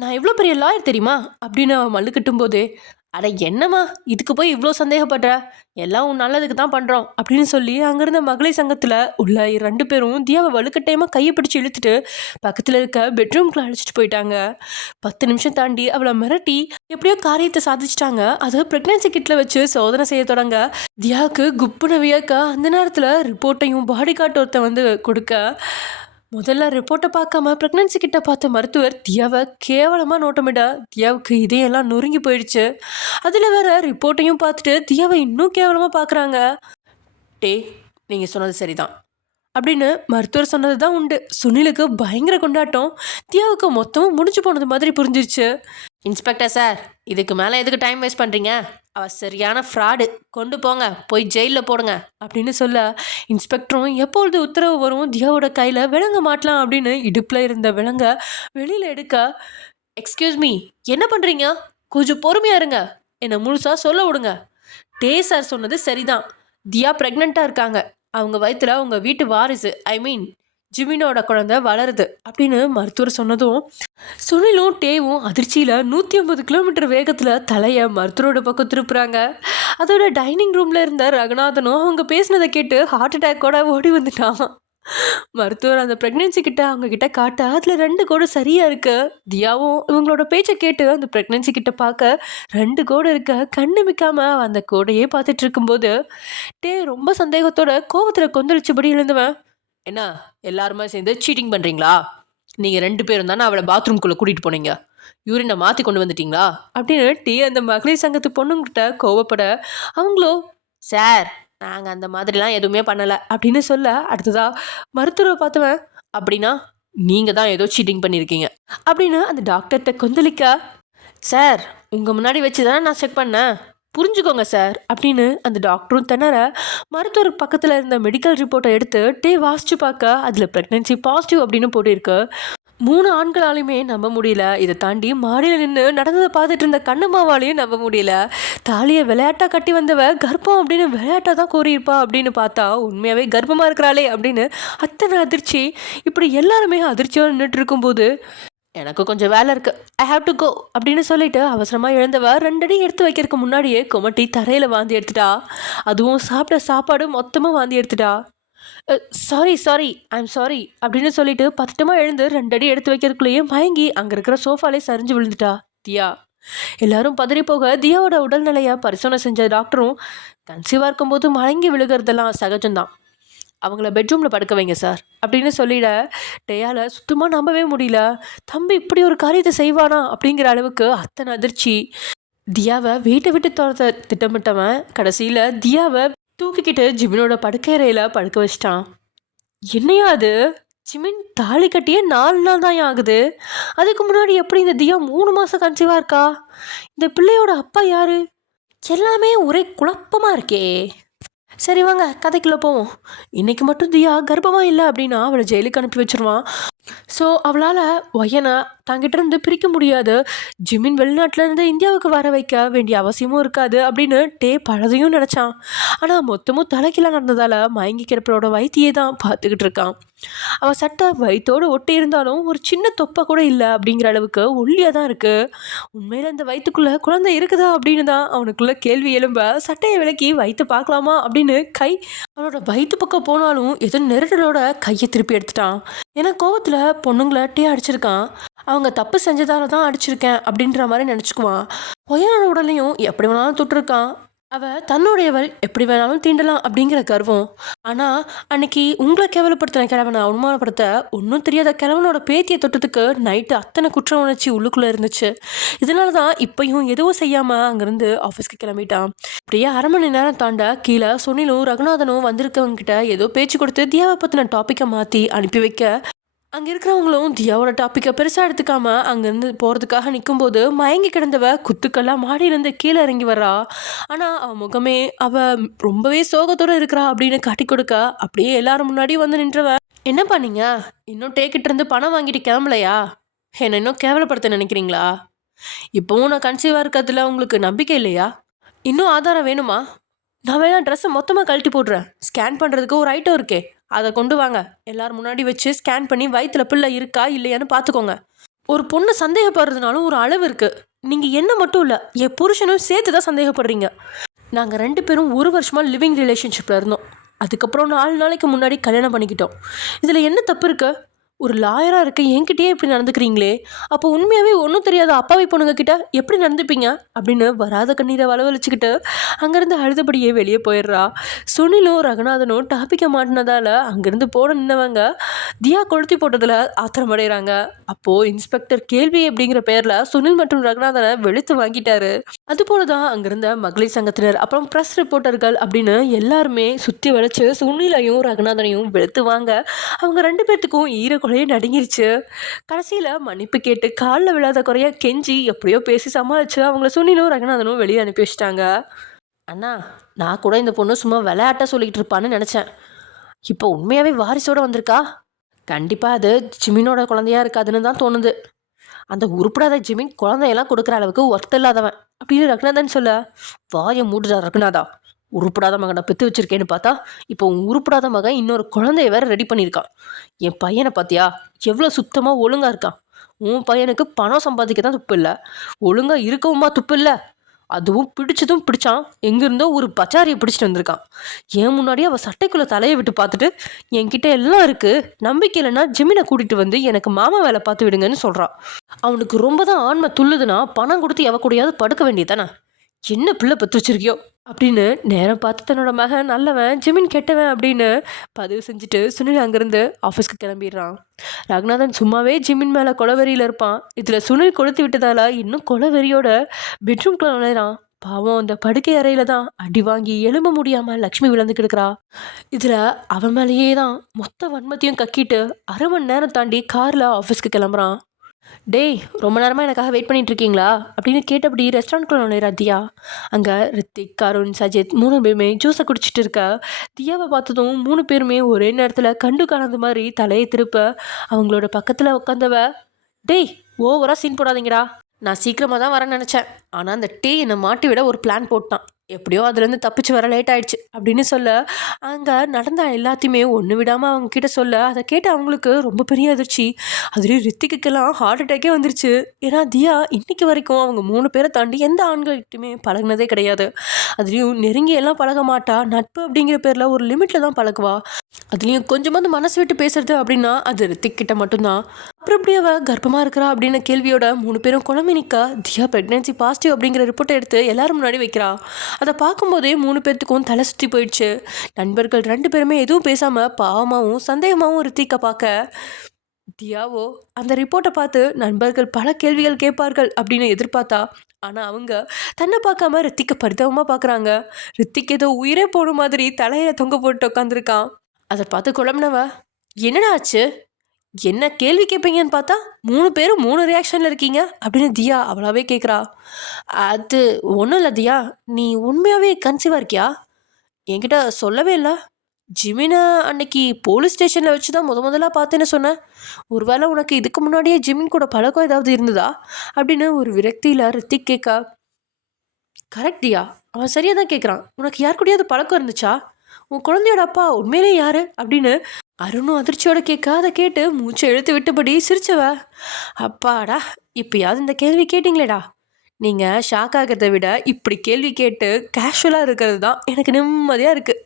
நான் எவ்வளோ பெரிய லாயர் தெரியுமா அப்படின்னு அவன் மல்லு கட்டும் போது, அட என்னம்மா இதுக்கு போய் இவ்வளோ சந்தேகப்படுற, எல்லாம் உன் நல்லதுக்கு தான் பண்ணுறோம் அப்படின்னு சொல்லி அங்கேருந்த மகளிர் சங்கத்தில் உள்ள 2 பேரும் தியாவை வலுக்கட்டாயமாக கையை பிடிச்சி இழுத்துட்டு பக்கத்தில் இருக்க பெட்ரூம்குள்ளே அழைச்சிட்டு போயிட்டாங்க. 10 நிமிஷம் தாண்டி அவளை மிரட்டி எப்படியோ காரியத்தை சாதிச்சிட்டாங்க. அதை ப்ரெக்னன்சி கிட்டில் வச்சு சோதனை செய்ய தொடங்க தியாவுக்கு குப்புன வியக்க அந்த நேரத்தில் ரிப்போர்ட்டையும் பாடி கார்டு ஒருத்த வந்து கொடுக்க, முதல்ல ரிப்போர்ட்டை பார்க்காம ப்ரெக்னன்சி கிட்ட பார்த்த மருத்துவர் தியாவை கேவலமாக நோட்டமிட தியாவுக்கு இதையெல்லாம் நொறுங்கி போயிடுச்சு. அதில் வேற ரிப்போர்ட்டையும் பார்த்துட்டு தியாவை இன்னும் கேவலமாக பார்க்குறாங்க. டே நீங்கள் சொன்னது சரிதான் அப்படின்னு மருத்துவர் சொன்னது தான் உண்டு. சுனிலுக்கு பயங்கர கொண்டாட்டம். தியாவுக்கு மொத்தமும் முடிஞ்சு போனது மாதிரி புரிஞ்சிருச்சு. இன்ஸ்பெக்டர் சார், இதுக்கு மேலே எதுக்கு டைம் வேஸ்ட் பண்ணுறீங்க, அவள் சரியான ஃப்ராடு, கொண்டு போங்க, போய் ஜெயிலில் போடுங்க அப்படின்னு சொல்ல, இன்ஸ்பெக்டரும் எப்பொழுது உத்தரவு வரும் தியாவோட கையில் விலங்க மாட்டலாம் அப்படின்னு இடுப்பில் இருந்த விலங்க வெளியில் எடுக்க, எக்ஸ்கியூஸ் மீ என்ன பண்ணுறீங்க, கொஞ்சம் பொறுமையாக இருங்க, என்னை முழுசாக சொல்ல விடுங்க, டே சார் சொன்னது சரிதான், தியா ப்ரெக்னெண்ட்டாக இருக்காங்க, அவங்க வயிற்றுல அவங்க வீட்டு வாரிசு ஐ மீன் ஜிமினோட குழந்தை வளருது அப்படின்னு மருத்துவர் சொன்னதும் சுனிலும் டேவும் அதிர்ச்சியில் 150 கிலோமீட்டர் வேகத்தில் தலையை மருத்துவரோட பக்கம் திருப்புறாங்க. அதோட டைனிங் ரூமில் இருந்த ரகுநாதனும் அவங்க பேசினதை கேட்டு ஹார்ட் அட்டாக்கோட ஓடி வந்துட்டான். மருத்துவர் அந்த ப்ரெக்னென்சி கிட்ட அவங்க கிட்ட காட்ட அதில் 2 கோடு சரியாக இருக்கு. தியாவும் இவங்களோட பேச்சை கேட்டு அந்த ப்ரெக்னென்சி கிட்ட பார்க்க 2 கோடு இருக்க கண்ணு மிக்காம அந்த கோடையே பார்த்துட்டு இருக்கும்போது ரொம்ப சந்தேகத்தோட கோவத்தில் கொந்தளிச்சபடி எழுந்துவேன். என்ன எல்லாருமே சேர்ந்து சீட்டிங் பண்ணுறீங்களா? நீங்கள் 2 பேரும் தானே அவளை பாத்ரூம்குள்ளே கூட்டிகிட்டு போனீங்க, யூரினை மாற்றி கொண்டு வந்துட்டீங்களா அப்படின்னு அந்த மகளிர் சங்கத்து பொண்ணுங்கிட்ட கோவப்பட அவங்களோ சார் நாங்கள் அந்த மாதிரிலாம் எதுவுமே பண்ணலை அப்படின்னு சொல்ல அடுத்ததா மருத்துவரை பார்த்தவன் அப்படின்னா நீங்கள் தான் ஏதோ சீட்டிங் பண்ணியிருக்கீங்க அப்படின்னு அந்த டாக்டர்கிட்ட கொந்தளிக்க சார் உங்கள் முன்னாடி வச்சு தானே நான் செக் பண்ணேன், புரிஞ்சுக்கோங்க சார் அப்படின்னு அந்த டாக்டரும் திணற மருத்துவர் பக்கத்தில் இருந்த மெடிக்கல் ரிப்போர்ட்டை எடுத்து வாசிச்சு பார்க்க அதில் ப்ரெக்னென்சி பாசிட்டிவ் அப்படின்னு போட்டிருக்கு. 3 ஆண்களாலையுமே நம்ப முடியல. இதை தாண்டி மாடியில் நின்று நடந்ததை பார்த்துட்டு இருந்த கண்ணம்மாவாலையும் நம்ப முடியல. தாலியை விளையாட்டாக கட்டி வந்தவ கர்ப்பம் அப்படின்னு விளையாட்டாக தான் கூறியிருப்பா அப்படின்னு பார்த்தா உண்மையாகவே கர்ப்பமாக இருக்கிறாளே அப்படின்னு அத்தனை அதிர்ச்சி. இப்படி எல்லாருமே அதிர்ச்சியாக நின்றுட்டு இருக்கும்போது எனக்கு கொஞ்சம் வேலை இருக்குது, ஐ ஹாவ் டு கோ அப்படின்னு சொல்லிட்டு அவசரமாக எழுந்தவ 2 அடி எடுத்து வைக்கிறதுக்கு முன்னாடியே குமட்டி தரையில் வாந்தி எடுத்துட்டா. அதுவும் சாப்பிட்ட சாப்பாடு மொத்தமாக வாந்தி எடுத்துட்டா. சாரி ஐம் சாரி அப்படின்னு சொல்லிட்டு பதட்டமாக எழுந்து 2 அடி எடுத்து வைக்கிறதுக்குள்ளேயே மயங்கி அங்கே இருக்கிற சோஃபாலே சரிஞ்சு விழுந்துட்டா தியா. எல்லாரும் பதறி போக தியாவோட உடல்நிலையை பரிசோதனை செஞ்ச டாக்டரும் கன்சீவாக இருக்கும்போது மயங்கி விழுகிறதெல்லாம் சகஜம்தான், அவங்கள பெட்ரூமில் படுக்க வைங்க சார் அப்படின்னு சொல்லிட டேயால் சுத்தமாக நம்பவே முடியல. தம்பி இப்படி ஒரு காரியத்தை செய்வானா அப்படிங்கிற அளவுக்கு அத்தனை அதிர்ச்சி. தியாவை வீட்டை விட்டு துரத்த திட்டமிட்டவன் கடைசியில் தியாவை தூக்கிக்கிட்டு ஜிமினோட படுக்கையறையில் படுக்க வச்சிட்டான். என்னையா அது, ஜிமின் தாலி கட்டியே 4 நாள் தான் ஆகுது, அதுக்கு முன்னாடி எப்படி இந்த தியா 3 மாதம் கன்சீவாக இருக்கா? இந்த பிள்ளையோட அப்பா யாரு? எல்லாமே ஒரே குழப்பமாக இருக்கே. சரி வாங்க கதைக்குள்ளே போவோம். இன்றைக்கி மட்டும் தியா கர்ப்பமாக இல்லை அப்படின்னா அவளை ஜெயிலுக்கு அனுப்பி வச்சிருவான். ஸோ அவளால் ஒயனை தங்கிட்டிருந்து பிரிக்க முடியாது. ஜிமின் வெளிநாட்டிலேருந்து இந்தியாவுக்கு வர வைக்க வேண்டிய அவசியமும் இருக்காது அப்படின்னு பழதையும் நினச்சான். ஆனால் மொத்தமும் தலைக்கீழாக நடந்ததால் மயங்கி கிடப்பலோட வயிற்றையே தான் பார்த்துக்கிட்டு இருக்கான். அவள் சட்டை வயிற்றோடு ஒட்டி இருந்தாலும் ஒரு சின்ன தொப்பை கூட இல்லை அப்படிங்கிற அளவுக்கு ஒல்லியாக தான் இருக்குது. உண்மையில் இந்த வயிற்றுக்குள்ளே குழந்தை இருக்குதா அப்படின்னு தான் அவனுக்குள்ளே கேள்வி எழும்ப சட்டையை விலக்கி வயிற்று பார்க்கலாமா அப்படின்னு அவனோட வயிற்று பக்கம் போனாலும் ஏதோ நெருடலோட கையை திருப்பி எடுத்துட்டான். ஏன்னா கோவத்தில் பொண்ணுங்களை அடிச்சிருக்கான், அவங்க தப்பு செஞ்சதால தான் அடிச்சிருக்கேன் அப்படின்ற மாதிரி நினச்சிக்குவான். ஒயனோட உடலையும் எப்படி வேணாலும் தொட்டிருக்கான். அவள் தன்னுடையவள், எப்படி வேணாலும் தீண்டலாம் அப்படிங்கிற கர்வம். ஆனால் அன்னைக்கு உங்களை கேவலப்படுத்தின கிழவனை அவமானப்படுத்த ஒன்றும் தெரியாத கிழவனோட பேத்தியை தொட்டதுக்கு நைட்டு அத்தனை குற்ற உணர்ச்சி உள்ளுக்குள்ளே இருந்துச்சு. இதனால தான் இப்பையும் எதுவும் செய்யாமல் அங்கேருந்து ஆஃபீஸ்க்கு கிளம்பிட்டான். அப்படியே 1/2 மணி நேரம் தாண்ட கீழே சுனிலும் ரகுநாதனும் வந்திருக்கவங்ககிட்ட ஏதோ பேச்சு கொடுத்து தியாவை பற்றின டாப்பிக்கை மாற்றி அனுப்பி வைக்க அங்கே இருக்கிறவங்களும் தியாவோட டாப்பிக்கை பெருசாக எடுத்துக்காம அங்கேருந்து போகிறதுக்காக நிற்கும்போது மயங்கி கிடந்தவ குத்துக்கெல்லாம் மாடியிலேருந்து கீழே இறங்கி வர்றா. ஆனால் அவன் முகமே அவள் ரொம்பவே சோகத்தோடு இருக்கிறா அப்படின்னு காட்டி கொடுக்க அப்படியே எல்லாரும் முன்னாடி வந்து நின்றவ என்ன பண்ணீங்க, இன்னும் டேக்கிட்டிருந்து பணம் வாங்கிட்டு கிளம்பலையா, என்னை இன்னும் கேவலப்படுத்த நினைக்கிறீங்களா? இப்போவும் நான் கன்சீவாக இருக்கிறதுல உங்களுக்கு நம்பிக்கை இல்லையா? இன்னும் ஆதாரம் வேணுமா? நான் வேணா ட்ரெஸ்ஸை மொத்தமாக கழட்டி போடுறேன், ஸ்கேன் பண்ணுறதுக்கு ஒரு ஐட்டம் இருக்கே அதை கொண்டு வாங்க, எல்லாரும் முன்னாடி வச்சு ஸ்கேன் பண்ணி வயிற்றுல பிள்ளை இருக்கா இல்லையான்னு பார்த்துக்கோங்க. ஒரு பொண்ணு சந்தேகப்படுறதுனாலும் ஒரு அளவு இருக்குது. நீங்கள் என்ன மட்டும் இல்லை என் புருஷனும் சேர்த்து தான் சந்தேகப்படுறீங்க. நாங்கள் 2 பேரும் 1 வருஷமாக லிவிங் ரிலேஷன்ஷிப்பில் இருந்தோம், அதுக்கப்புறம் 4 நாளைக்கு முன்னாடி கல்யாணம் பண்ணிக்கிட்டோம். இதில் என்ன தப்பு இருக்குது? ஒரு லாயராக இருக்க என்கிட்டயே இப்படி நடந்துக்கிறீங்களே, அப்போ உண்மையாகவே ஒன்றும் தெரியாத அப்பாவி பொண்ணுங்க கிட்ட எப்படி நடந்துப்பீங்க அப்படின்னு வராத கண்ணீரை வளவழிச்சுக்கிட்டு அங்கேருந்து அழுதபடியே வெளியே போயிடுறா. சுனிலும் ரகுநாதனும் டாப்பிக்கை மாட்டினதால் அங்கேருந்து போட நின்னவங்க தியா கொளுத்தி போட்டதில் ஆத்திரமடைகிறாங்க. அப்போது இன்ஸ்பெக்டர் கேள்வி அப்படிங்கிற பேரில் சுனில் மற்றும் ரகுநாதனை வெளுத்து வாங்கிட்டாரு. அதுபோல தான் அங்கிருந்த மகளிர் சங்கத்தினர் அப்புறம் ப்ரெஸ் ரிப்போர்ட்டர்கள் அப்படின்னு எல்லாருமே சுற்றி வளைச்சு சுனிலையும் ரகுநாதனையும் வெளுத்து வாங்க அவங்க 2 பேர்த்துக்கும் ஈரக்குறையே நடுங்கிருச்சு. கடைசியில் மன்னிப்பு கேட்டு காலில் விழாத குறைய கெஞ்சி எப்படியோ பேசி சமாளிச்சு அவங்கள சுனிலும் ரகுநாதனும் வெளியே அனுப்பி வச்சிட்டாங்க. அண்ணா நான் கூட இந்த பொண்ணு சும்மா விளையாட்ட சொல்லிக்கிட்டு இருப்பான்னு நினச்சேன், இப்போ உண்மையாகவே வாரிசோடு வந்திருக்கா. கண்டிப்பாக அது ஜிமினோட குழந்தையா இருக்காதுன்னு தான் தோணுது. அந்த உருப்படாத ஜிமின் குழந்தையெல்லாம் கொடுக்குற அளவுக்கு ஒர்த் இல்லாதவன் அப்படின்னு ரகுநாதன் சொல்ல வாயை மூடுறா ரகுநாதா, உருப்படாத மகனை பெற்று வச்சிருக்கேன்னு பார்த்தா இப்போ உருப்படாத மகன் இன்னொரு குழந்தைய வேற ரெடி பண்ணியிருக்கான். என் பையனை பார்த்தியா எவ்வளோ சுத்தமாக ஒழுங்காக இருக்கான். உன் பையனுக்கு பணம் சம்பாதிக்க தான் துப்பு இல்லை, ஒழுங்காக இருக்கவுமா துப்பு இல்லை. அதுவும் பிடிச்சதும் பிடிச்சான், எங்கேருந்தோ ஒரு பச்சாரியை பிடிச்சிட்டு வந்திருக்கான். ஏன் முன்னாடியே அவள் சட்டைக்குள்ளே தலையை விட்டு பார்த்துட்டு என்கிட்ட எல்லாம் இருக்குது, நம்பிக்கை இல்லைன்னா ஜிமினை கூட்டிகிட்டு வந்து எனக்கு மாமா வேலை பார்த்து விடுங்கன்னு சொல்கிறான். அவனுக்கு ரொம்ப தான் ஆன்மை துள்ளுதுன்னா பணம் கொடுத்து எவ கூடயாவது படுக்க வேண்டியதானே. என்ன பிள்ளை பத்து வச்சிருக்கியோ அப்படின்னு நேரம் பார்த்து தன்னோட மகன் நல்லவன் ஜிமின் கெட்டவன் அப்படின்னு பதிவு செஞ்சுட்டு சுனில் அங்கேருந்து ஆஃபீஸ்க்கு கிளம்பிடுறான். ரகுநாதன் சும்மாவே ஜிமின் மேலே கொலவெறியில் இருப்பான். இதில் சுனில் கொளுத்து விட்டதால இன்னும் கொலவெறியோட பெட்ரூம்குள்ள நுழைறான். பாவம் அந்த படுக்கை அறையில தான் அடி வாங்கி எழும்ப முடியாம லக்ஷ்மி விழுந்து கிடக்குறா. இதுல அவன் மேலேயே தான் மொத்த வன்மத்தையும் கக்கிட்டு 1/2 மணி நேரம் தாண்டி கார்ல ஆஃபீஸ்க்கு கிளம்புறான். டேய், ரொம்ப நேரமாக எனக்காக வெயிட் பண்ணிட்டு இருக்கீங்களா அப்படின்னு கேட்டபடி ரெஸ்டாரண்ட்குள்ள நுழையிறா தியா. அங்கே ரித்திக், அருண், சஜித் 3 பேருமே ஜூஸை குடிச்சிட்டு இருக்க. தியாவை பார்த்ததும் 3 பேருமே ஒரே நேரத்தில் கண்டு காணாத மாதிரி தலையை திருப்ப அவங்களோட பக்கத்தில் உட்காந்தவ, டேய் ஓவராக சீன் போடாதீங்கடா, நான் சீக்கிரமாக தான் வரேன்னு நினச்சேன், ஆனால் அந்த டே என்னை மாட்டி விட ஒரு பிளான் போட்டான், எப்படியோ அதுலேருந்து தப்பிச்சு வர லேட் ஆயிடுச்சு அப்படின்னு சொல்ல அங்கே நடந்த எல்லாத்தையுமே ஒன்று விடாமல் அவங்க கிட்ட சொல்ல அதை கேட்டு அவங்களுக்கு ரொம்ப பெரிய அதிர்ச்சி. அதுலேயும் ரித்திக்குக்கெல்லாம் ஹார்ட் அட்டாக்கே வந்துருச்சு. ஏன்னா தியா இன்னைக்கு வரைக்கும் அவங்க 3 பேரை தாண்டி எந்த ஆண்கள்கிட்டையுமே பழகினதே கிடையாது. அதுலேயும் நெருங்கி எல்லாம் பழக மாட்டா, நட்பு அப்படிங்கிற பேரில் ஒரு லிமிட்டில் தான் பழகுவா. அதுலேயும் கொஞ்சமாவது மனசு விட்டு பேசுறது அப்படின்னா அது ரித்திக் கிட்ட மட்டும்தான். அப்புறம் எப்படி அவ கர்ப்பமாக இருக்கிறா அப்படின்னு கேள்வியோட 3 பேரும் குழம்பி நிற்க தியா ப்ரெக்னென்சி பாசிட்டிவ் அப்படிங்கிற ரிப்போர்ட்டை எடுத்து எல்லாரும் முன்னாடி வைக்கிறா. அதை பார்க்கும்போதே 3 பேர்த்துக்கும் தலை சுற்றி போயிடுச்சு. நண்பர்கள் 2 பேருமே எதுவும் பேசாமல் பாவமாகவும் சந்தேகமாகவும் ரித்திக்க பார்க்க தியாவோ அந்த ரிப்போர்ட்டை பார்த்து நண்பர்கள் பல கேள்விகள் கேட்பார்கள் அப்படின்னு எதிர்பார்த்தா. ஆனால் அவங்க தன்னை பார்க்காம ரித்திக்க பரிதாபமாக பார்க்குறாங்க. ரித்திக் ஏதோ உயிரே போன மாதிரி தலையில தொங்க போட்டு உட்காந்துருக்கான். அதை பார்த்து குழம்புனவ, என்னடா ஆச்சு, என்ன கேள்வி கேட்பீங்கன்னு பார்த்தா 3 பேரும் 3 ரியாக்ஷனில் இருக்கீங்க அப்படின்னு தியா அவளாவே கேட்குறா. அது ஒன்றும் இல்லை தியா, நீ உண்மையாகவே கன்சீவாக இருக்கியா? என்கிட்ட சொல்லவே இல்லை. ஜிமினை அன்னைக்கு போலீஸ் ஸ்டேஷனில் வச்சு தான் முதலாக பார்த்தேன்னு சொன்னேன். ஒருவேளை உனக்கு இதுக்கு முன்னாடியே ஜிமின் கூட பழக்கம் ஏதாவது இருந்ததா அப்படின்னு ஒரு விரக்தியில் ரித்திக் கேட்கா. கரெக்ட் தியா, அவன் சரியாக தான் கேட்குறான். உனக்கு யார் கூடயாவது பழக்கம் இருந்துச்சா? உன் குழந்தையோட அப்பா உண்மையிலே யாரு அப்படின்னு அருணும் அதிர்ச்சியோட கேட்க அதை கேட்டு மூச்சை இழுத்து விட்டபடி சிரிச்சவ, அப்பாடா இப்பயாவது இந்த கேள்வி கேட்டிங்களேடா. நீங்கள் ஷாக் ஆகிறத விட இப்படி கேள்வி கேட்டு கேஷுவலாக இருக்கிறது தான் எனக்கு நிம்மதியாக இருக்குது.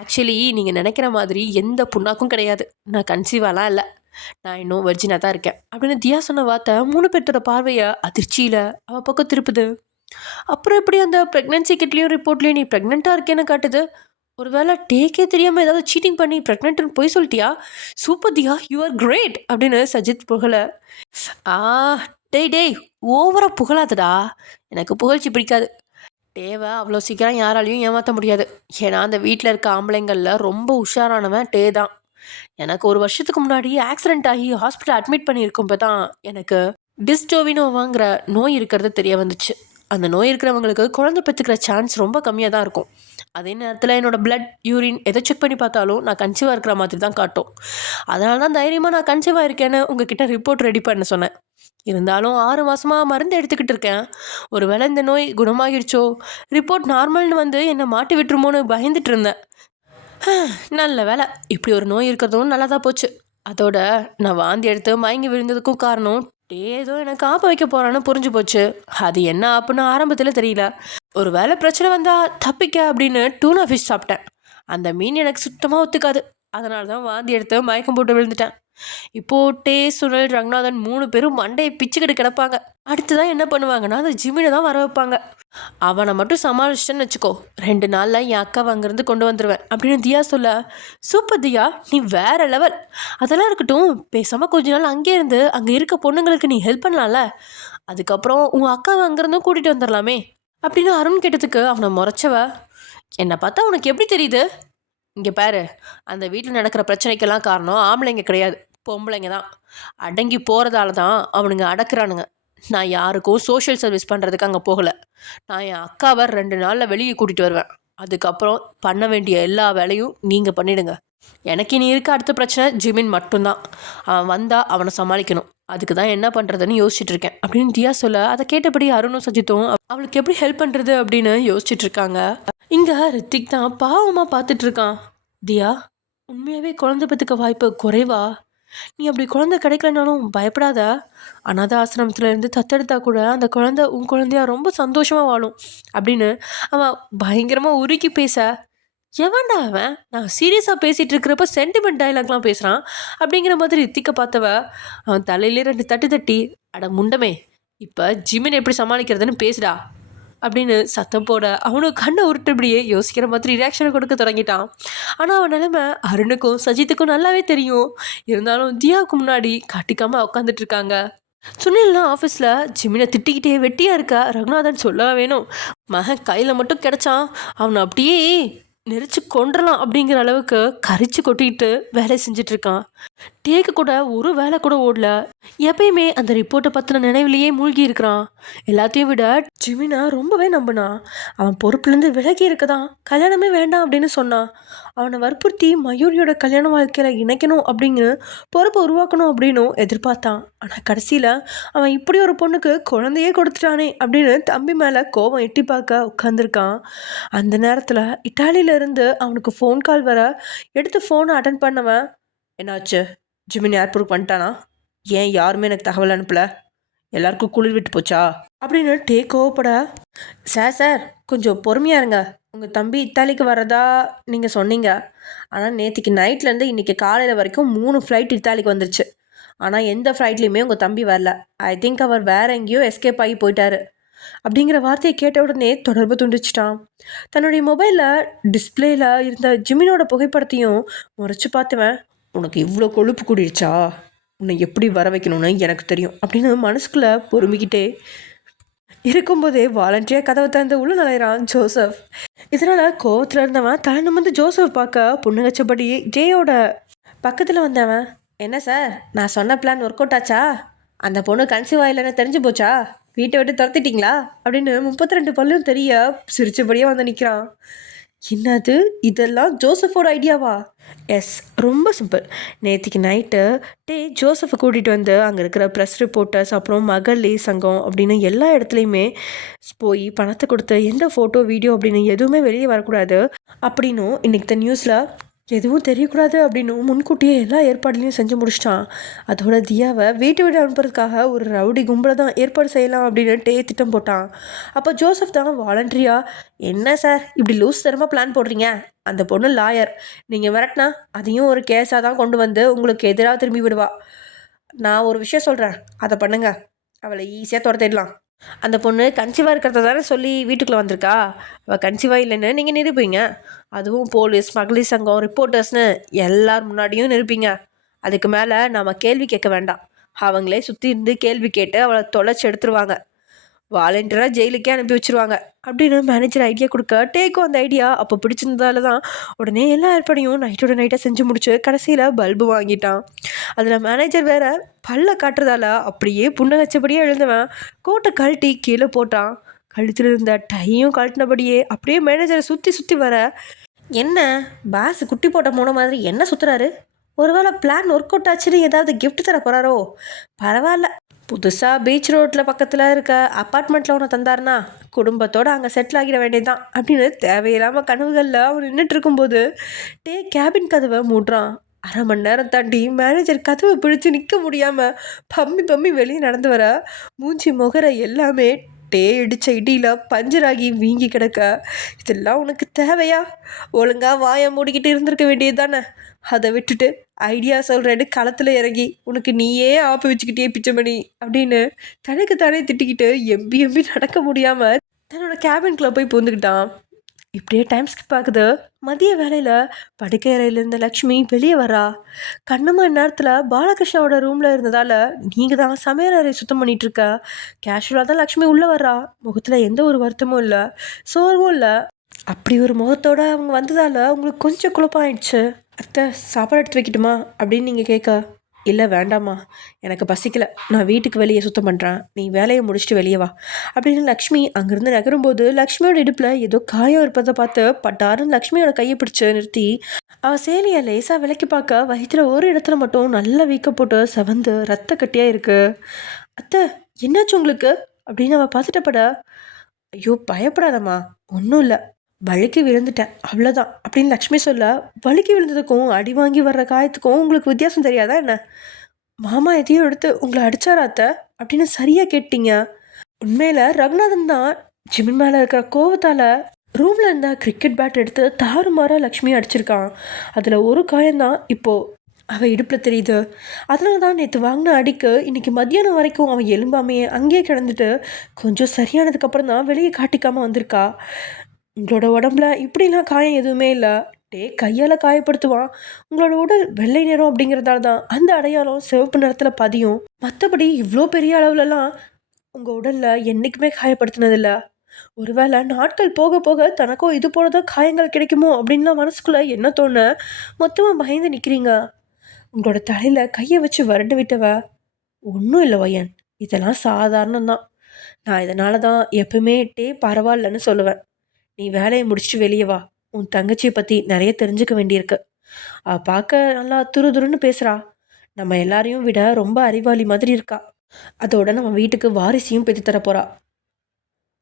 ஆக்சுவலி நீங்கள் நினைக்கிற மாதிரி எந்த புண்ணாக்கும் கிடையாது, நான் கன்சீவாலாம் இல்லை, நான் இன்னும் வெர்ஜினாக தான் இருக்கேன் அப்படின்னு தியா சொன்ன வார்த்தை 3 பேர்த்தோட பார்வையை அதிர்ச்சியில் அவள் பக்கம் திருப்புது. அப்புறம் எப்படி அந்த ப்ரெக்னென்சி கிட்லேயும் ரிப்போர்ட்லேயும் நீ ப்ரெக்னெண்ட்டாக இருக்கேன்னு காட்டுது? ஒரு வேளை டேக்கே தெரியாமல் ஏதாவது சீட்டிங் பண்ணி ப்ரெக்னென்ட்னு போய் சொல்லிட்டியா? Super Diya, you are great அப்படின்னு சஜித் புகழ. ஆ டேய் ஓவராக புகழாதடா, எனக்கு புகழ்ச்சி பிடிக்காது. டேவை அவ்வளோ சீக்கிரம் யாராலையும் ஏமாற்ற முடியாது. ஏன்னா அந்த வீட்டில் இருக்க ஆம்பளைங்களில் ரொம்ப உஷாரானவன் டே தான். எனக்கு 1 வருஷத்துக்கு முன்னாடி ஆக்சிடென்ட் ஆகி ஹாஸ்பிட்டல் அட்மிட் பண்ணியிருக்கும்போ தான் எனக்கு டிஸ்டோவினோவாங்கிற நோய் இருக்கிறது தெரிய வந்துச்சு. அந்த நோய் இருக்கிறவங்களுக்கு குழந்தை பெற்றுக்கிற சான்ஸ் ரொம்ப கம்மியாக தான் இருக்கும். அதே நேரத்தில் என்னோடய பிளட், யூரின் எதை செக் பண்ணி பார்த்தாலும் நான் கன்சீவாக இருக்கிற மாதிரி தான் காட்டும். அதனால தான் தைரியமாக நான் கன்சீவாக இருக்கேன்னு உங்ககிட்ட ரிப்போர்ட் ரெடி பண்ண சொன்னேன். இருந்தாலும் 6 மாதமாக மருந்து எடுத்துக்கிட்டு இருக்கேன். ஒரு வேளை இந்த நோய் குணமாகிடுச்சோ, ரிப்போர்ட் நார்மல்னு வந்து என்னை மாட்டி விட்டுருமோன்னு பயந்துட்டு இருந்தேன். நல்ல வேலை, இப்படி ஒரு நோய் இருக்கிறதும் நல்லா தான் போச்சு. அதோட நான் வாந்தி எடுத்து மயங்கி விழுந்ததுக்கும் காரணம் ஏதோ எனக்கு ஆப்ப வைக்க போகிறான்னு புரிஞ்சு போச்சு. அது என்ன ஆப்புன்னு ஆரம்பத்தில் தெரியல. ஒரு வேளை பிரச்சனை வந்தால் தப்பிக்க அப்படின்னு டூனா ஃபிஷ் சாப்பிட்டேன். அந்த மீன் எனக்கு சுத்தமாக ஒத்துக்காது. அதனால தான் வாந்தி எடுத்து மயக்கம் போட்டு விழுந்துட்டேன். இப்போது டே, சுனில், ரங்கநாதன் 3 பேரும் மண்டையை பிச்சுக்கிட்டு கிடப்பாங்க. அடுத்துதான் என்ன பண்ணுவாங்கன்னா அந்த ஜிமினை தான் வர வைப்பாங்க. அவனை மட்டும் சமாளிச்சிட்டேன்னு வச்சுக்கோ, 2 நாளில் என் அக்காவை அங்கேருந்து கொண்டு வந்துடுவேன் அப்படின்னு தியா சொல்ல, சூப்பர் தியா, நீ வேற லெவல். அதெல்லாம் இருக்கட்டும், பேசாமல் கொஞ்ச நாள் அங்கே இருந்து அங்கே இருக்க பொண்ணுங்களுக்கு நீ ஹெல்ப் பண்ணலாம்ல, அதுக்கப்புறம் உன் அக்காவை அங்கேருந்து கூட்டிகிட்டு வந்துடலாமே அப்படின்னு அருண் கேட்டதுக்கு அவனை முறைச்சவ, என்னை பார்த்தா உனக்கு எப்படி தெரியுது? இங்கே பாரு, அந்த வீட்டில் நடக்கிற பிரச்சனைக்கெல்லாம் காரணம் ஆம்பளைங்க கிடையாது, பொம்பளைங்க தான். அடங்கி போகிறதால தான் அவனுங்க அடக்குறானுங்க. நான் யாருக்கும் சோஷியல் சர்வீஸ் பண்ணுறதுக்கு அங்கே போகலை. நான் என் அக்காவை 2 நாளில் வெளியே கூட்டிகிட்டு வருவேன். அதுக்கப்புறம் பண்ண வேண்டிய எல்லா வேலையும் நீங்கள் பண்ணிவிடுங்க. எனக்கு இனி இருக்க அடுத்த பிரச்சனை ஜிமின் மட்டும்தான். அவன் வந்தால் அவனை சமாளிக்கணும். அதுக்கு தான் என்ன பண்ணுறதுன்னு யோசிச்சுட்டு இருக்கேன் அப்படின்னு தியா சொல்ல, அதை கேட்டபடி அருணும் சஜித்தும் அவளுக்கு எப்படி ஹெல்ப் பண்ணுறது அப்படின்னு யோசிச்சுட்டு இருக்காங்க. இங்கே ரித்திக் தான் பாவமாக பார்த்துட்ருக்கான். தியா, உண்மையாகவே குழந்தை பெற்றுக்க வாய்ப்பு குறைவா? நீ அப்படி குழந்தை கிடைக்கலனாலும் பயப்படாத. அனாதை ஆசிரமத்தில் இருந்து தத்தெடுத்தா கூட அந்த குழந்தை உன் குழந்தையா ரொம்ப சந்தோஷமாக வாழும் அப்படின்னு அவன் பயங்கரமாக உருக்கி பேச, எவன்டா அவன், நான் சீரியஸாக பேசிகிட்டு இருக்கிறப்ப சென்டிமெண்ட் டைலாக்லாம் பேசுகிறான் அப்படிங்கிற மாதிரி ரித்திக்க பார்த்தவ அவன் தலையிலே 2 தட்டு தட்டி, அட முண்டமே, இப்போ ஜிமின் எப்படி சமாளிக்கிறதுன்னு பேசுடா அப்படின்னு சத்தம் போட அவனும் கண்ணை உருட்டுபடியே யோசிக்கிற மாதிரி ரியாக்ஷனை கொடுக்க தொடங்கிட்டான். ஆனால் அவன் நிலைமை அருணுக்கும் சஜித்துக்கும் நல்லாவே தெரியும். இருந்தாலும் தியாவுக்கு முன்னாடி காட்டிக்காமல் உட்காந்துட்டு இருக்காங்க. சுனில்லாம் ஆஃபீஸில் ஜிமினை திட்டிக்கிட்டே வெட்டியாக இருக்கா ரகுநாதன் சொல்லவா வேணும். மகன் கையில் மட்டும் கிடச்சான் அவனை அப்படியே நெரிச்சு கொண்டுறலாம் அப்படிங்கிற அளவுக்கு கரிச்சு கொட்டிக்கிட்டு வேலை செஞ்சிட்ருக்கான். டேக்கு கூட ஒரு வேலை கூட ஓடல. எப்பயுமே அந்த ரிப்போர்ட்டை பற்றின நினைவிலேயே மூழ்கி இருக்கிறான். எல்லாத்தையும் விட ஜிமினா ரொம்பவே நம்பினான். அவன் பொறுப்புலேருந்து விலகி இருக்கதான் கல்யாணமே வேண்டாம் அப்படின்னு சொன்னான். அவனை வற்புறுத்தி மயூரியோட கல்யாண வாழ்க்கையில் இணைக்கணும் அப்படிங்கிற பொறுப்பை உருவாக்கணும் அப்படின்னும் எதிர்பார்த்தான். ஆனால் கடைசியில் அவன் இப்படி ஒரு பொண்ணுக்கு குழந்தையே கொடுத்துட்டானே அப்படின்னு தம்பி மேலே கோபம் எட்டி பார்க்க உட்காந்துருக்கான். அந்த நேரத்தில் இட்டாலியிலேருந்து அவனுக்கு ஃபோன் கால் வர எடுத்து ஃபோனை அட்டன் பண்ணவன், என்னாச்சு, ஜிமின் ஏர்போர்ட் பண்ணிட்டானா, ஏன் யாருமே எனக்கு தகவல் அனுப்பலை, எல்லாருக்கும் குளிர் விட்டு போச்சா அப்படின்னு கோவப்பட, சார் கொஞ்சம் பொறுமையாக இருங்க, உங்கள் தம்பி இத்தாலிக்கு வர்றதா நீங்கள் சொன்னீங்க. ஆனால் நேற்றுக்கு நைட்லேருந்து இன்றைக்கி காலையில் வரைக்கும் 3 ஃப்ளைட் இத்தாலிக்கு வந்துருச்சு. ஆனால் எந்த ஃப்ளைட்லேயுமே உங்கள் தம்பி வரல. ஐ திங்க் அவர் வேறு எங்கேயோ எஸ்கேப் ஆகி போயிட்டாரு அப்படிங்கிற வார்த்தையை கேட்ட உடனே தொடர்பு துண்டிச்சிட்டான். தன்னுடைய மொபைலில் டிஸ்பிளேயில் இருந்த ஜிமினோட புகைப்படத்தையும் முறைச்சி பார்த்துவேன், உனக்கு இவ்வளோ கொழுப்பு கூடிடுச்சா, உன்னை எப்படி வர வைக்கணும்னு எனக்கு தெரியும் அப்படின்னு மனசுக்குள்ளே பொறுமிக்கிட்டே இருக்கும்போதே வாலண்டியாக கதவை திறந்து உள்ள நுழையிறான் ஜோசப். இதனால் கோவத்தில் இருந்தவன் தலை நிமிர்ந்து ஜோசப் பார்க்க புண்ணுங்கச்சபடி ஜேயோட பக்கத்தில் வந்தவன், என்ன சார், நான் சொன்ன பிளான் ஒர்க் அவுட் ஆச்சா, அந்த பொண்ணு கன்சீவ் ஆயிலன்னு தெரிஞ்சு போச்சா, வீட்டை விட்டு துரத்திட்டீங்களா அப்படின்னு 32 பல்லும் தெரிய சிரிச்சபடியே வந்து நிற்கிறான். என்னது, இதெல்லாம் ஜோசஃபோட ஐடியாவா? எஸ், ரொம்ப சிம்பிள். நேற்றுக்கு நைட்டு ஜோசஃபை கூட்டிகிட்டு வந்து அங்கே இருக்கிற ப்ரெஸ் ரிப்போர்ட்டர்ஸ் அப்புறம் மகளிர் சங்கம் அப்படின்னு எல்லா இடத்துலையுமே போய் பணத்தை கொடுத்து எந்த ஃபோட்டோ வீடியோ அப்படின்னு எதுவுமே வெளியே வரக்கூடாது அப்படின்னும் இன்றைக்கி த நியூஸில் எதுவும் தெரியக்கூடாது அப்படின்னு முன்கூட்டியே எல்லா ஏற்பாடுலையும் செஞ்சு முடிச்சிட்டான். அதோட தியாவை வீட்டை விட்டு அனுப்புறதுக்காக ஒரு ரவுடி கும்பலை தான் ஏற்பாடு செய்யலாம் அப்படின்னு திட்டம் போட்டான். அப்போ ஜோசப் தான் வாலண்டரியா, என்ன சார் இப்படி லூஸ் தரமாக பிளான் போடுறீங்க, அந்த பொண்ணு லாயர், நீங்கள் மிரட்டினா அதையும் ஒரு கேஸாக தான் கொண்டு வந்து உங்களுக்கு எதிராக திரும்பி விடுவா. நான் ஒரு விஷயம் சொல்கிறேன், அதை பண்ணுங்க, அவளை ஈஸியாக துரத்திடலாம். அந்த பொண்ணு கன்சீவாக இருக்கிறத தானே சொல்லி வீட்டுக்குள்ளே வந்திருக்கா, அவள் கன்சீவாக இல்லைன்னு நீங்கள் நிரூபிங்க. அதுவும் போலீஸ், மகளிர் சங்கம், ரிப்போர்ட்டர்ஸ்னு எல்லார் முன்னாடியும் நிரூபிங்க. அதுக்கு மேலே நாம் கேள்வி கேட்க வேண்டாம். அவங்களே சுற்றி இருந்து கேள்வி கேட்டு அவளை தொலைச்சி எடுத்துருவாங்க, வாலண்டியராக ஜெயிலுக்கே அனுப்பி வச்சுருவாங்க அப்படின்னு மேனேஜர் ஐடியா கொடுக்க டேக்கும் அந்த ஐடியா அப்போ பிடிச்சிருந்ததால தான் உடனே எல்லா ஏற்பாடையும் நைட்டோட நைட்டாக செஞ்சு முடிச்சு கடைசியில் பல்பு வாங்கிட்டான். அதில் மேனேஜர் வேற பல்ல காட்டுறதால அப்படியே புண்ணகச்சபடியே எழுந்தவன் கோட்டை கழட்டி கீழே போட்டான். கழுத்தில் இருந்த டையும் கழட்டினபடியே அப்படியே மேனேஜரை சுற்றி வர, என்ன பாஸ் குட்டி போட்ட போன மாதிரி என்ன சுற்றுறாரு, ஒருவேளை பிளான் ஒர்க் அவுட் ஆச்சுன்னு ஏதாவது கிஃப்ட் தர போகிறாரோ, பரவாயில்ல, புதுசாக பீச் ரோட்டில் பக்கத்தில் இருக்க அப்பார்ட்மெண்ட்டில் ஒன்று தந்தாருன்னா குடும்பத்தோடு அங்கே செட்டில் ஆகிட வேண்டியதுதான் அப்படின்னு தேவையில்லாமல் கனவுகளில் அவன் நின்றுட்டு இருக்கும்போது கேபின் கதவை மூடுறான். அரை மணி நேரம் தாண்டி மேனேஜர் கதவை பிடிச்சி நிற்க முடியாமல் பம்மி வெளியே நடந்து வர மூஞ்சி முகர எல்லாமே இடிச்ச இடியில் பஞ்சராகி வீங்கி கிடக்க, இதெல்லாம் உனக்கு தேவையா, ஒழுங்காக வாயை மூடிக்கிட்டு இருந்திருக்க வேண்டியது தானே, அதை விட்டுட்டு ஐடியா சொல்கிறேன்னு களத்தில் இறங்கி உனக்கு நீயே ஆப்பு வச்சுக்கிட்டே பிச்சைமணி அப்படின்னு தனக்கு தானே திட்டிக்கிட்டு எம்பி நடக்க முடியாமல் தன்னோட கேபின்குள்ளே போய் பூந்துக்கிட்டான். இப்படியே டைம் ஸ்கிப் ஆகுது. மதிய வேலையில் படுக்கை அறையிலேருந்து லக்ஷ்மி வெளியே வரா. கண்ணுமா நேரத்தில் பாலகிருஷ்ணாவோட ரூமில் இருந்ததால் நீங்கள் தான் சமையல் அறை சுத்தம் பண்ணிகிட்ருக்க. கேஷுவலாக தான் லக்ஷ்மி உள்ளே வர்றா. முகத்தில் எந்த ஒரு வருத்தமும் இல்லை, சோர்வும் இல்லை. அப்படி ஒரு முகத்தோடு அவங்க வந்ததால் அவங்களுக்கு கொஞ்சம் குழப்பம் ஆயிடுச்சு. அத்தை, சாப்பாடு எடுத்து வைக்கட்டுமா அப்படின்னு நீங்கள் கேட்க, இல்லை வேண்டாம்மா, எனக்கு பசிக்கலை, நான் வீட்டுக்கு வெளியே சுத்தம் பண்ணுறேன், நீ வேலையை முடிச்சுட்டு வெளியே வா அப்படின்னு லக்ஷ்மி அங்கேருந்து நகரும்போது லக்ஷ்மியோட இடுப்பில் ஏதோ காயம் இருப்பதை பார்த்து பட்டாருன்னு லக்ஷ்மியோட கையை பிடிச்சி நிறுத்தி அவள் சேலையை லேசாக விலைக்கு பார்க்க வயிற்றுல ஒரு இடத்துல மட்டும் நல்லா வீக்க போட்டு செவந்து ரத்த கட்டியாக இருக்குது. அத்தை, என்னாச்சு உங்களுக்கு அப்படின்னு அவள் பார்த்துட்டப்பட, ஐயோ பயப்படாதம்மா, ஒன்றும் இல்லை, வழுக்கி விழுந்துட்டேன் அவ்வளோதான் அப்படின்னு லக்ஷ்மி சொல்ல, வழுக்கி விழுந்ததுக்கும் அடி வாங்கி வர்ற காயத்துக்கும் உங்களுக்கு வித்தியாசம் தெரியாதா என்ன? மாமா எதையோ எடுத்து உங்களை அடிச்சாரா அத்தை அப்படின்னு சரியாக கேட்டீங்க. உண்மையில் ரகுநாதன் தான் ஜிமின் மேலே இருக்கிற கோவத்தால் ரூமில் இருந்த கிரிக்கெட் பேட் எடுத்து தாறுமாறாக லக்ஷ்மியை அடிச்சிருக்கான். அதில் ஒரு காயம்தான் இப்போது அவள் இடுப்பில் தெரியுது. அதனால தான் நேற்று வாங்கின அடிக்கு இன்றைக்கி மத்தியானம் வரைக்கும் அவன் எலும்பாமையே அங்கேயே கிடந்துட்டு கொஞ்சம் சரியானதுக்கப்புறம் தான் வெளியே காட்டிக்காமல் வந்திருக்கா. உங்களோட உடம்புல இப்படிலாம் காயம் எதுவுமே இல்லை. கையால் காயப்படுத்துவான். உங்களோட உடல் வெள்ளை நிறம் அப்படிங்கிறதால தான் அந்த அடையாளம் சிவப்பு நிறத்தில் பதியும். மற்றபடி இவ்வளோ பெரிய அளவுலலாம் உங்கள் உடலில் என்றைக்குமே காயப்படுத்தினதில்ல. ஒருவேளை நாட்கள் போக போக தனக்கும் இது போல தான் காயங்கள் கிடைக்குமோ அப்படின்லாம் மனசுக்குள்ளே என்ன தோண மொத்தமாக பயந்து நிற்கிறீங்க. உங்களோட தலையில் கையை வச்சு வருண்டு விட்டவ ஒன்றும் இல்லை வையன், இதெல்லாம் சாதாரணம்தான். நான் இதனால தான் எப்பவுமே பரவாயில்லன்னு சொல்லுவேன். நீ வேலையை முடிச்சுட்டு வெளியே வா. உன் தங்கச்சியை பற்றி நிறைய தெரிஞ்சுக்க வேண்டியிருக்கு. பார்க்க நல்லா துருதுருன்னு பேசுகிறா. நம்ம எல்லாரையும் விட ரொம்ப அறிவாளி மாதிரி இருக்கா. அதோட நம்ம வீட்டுக்கு வாரிசையும் பெற்று தர போகிறா.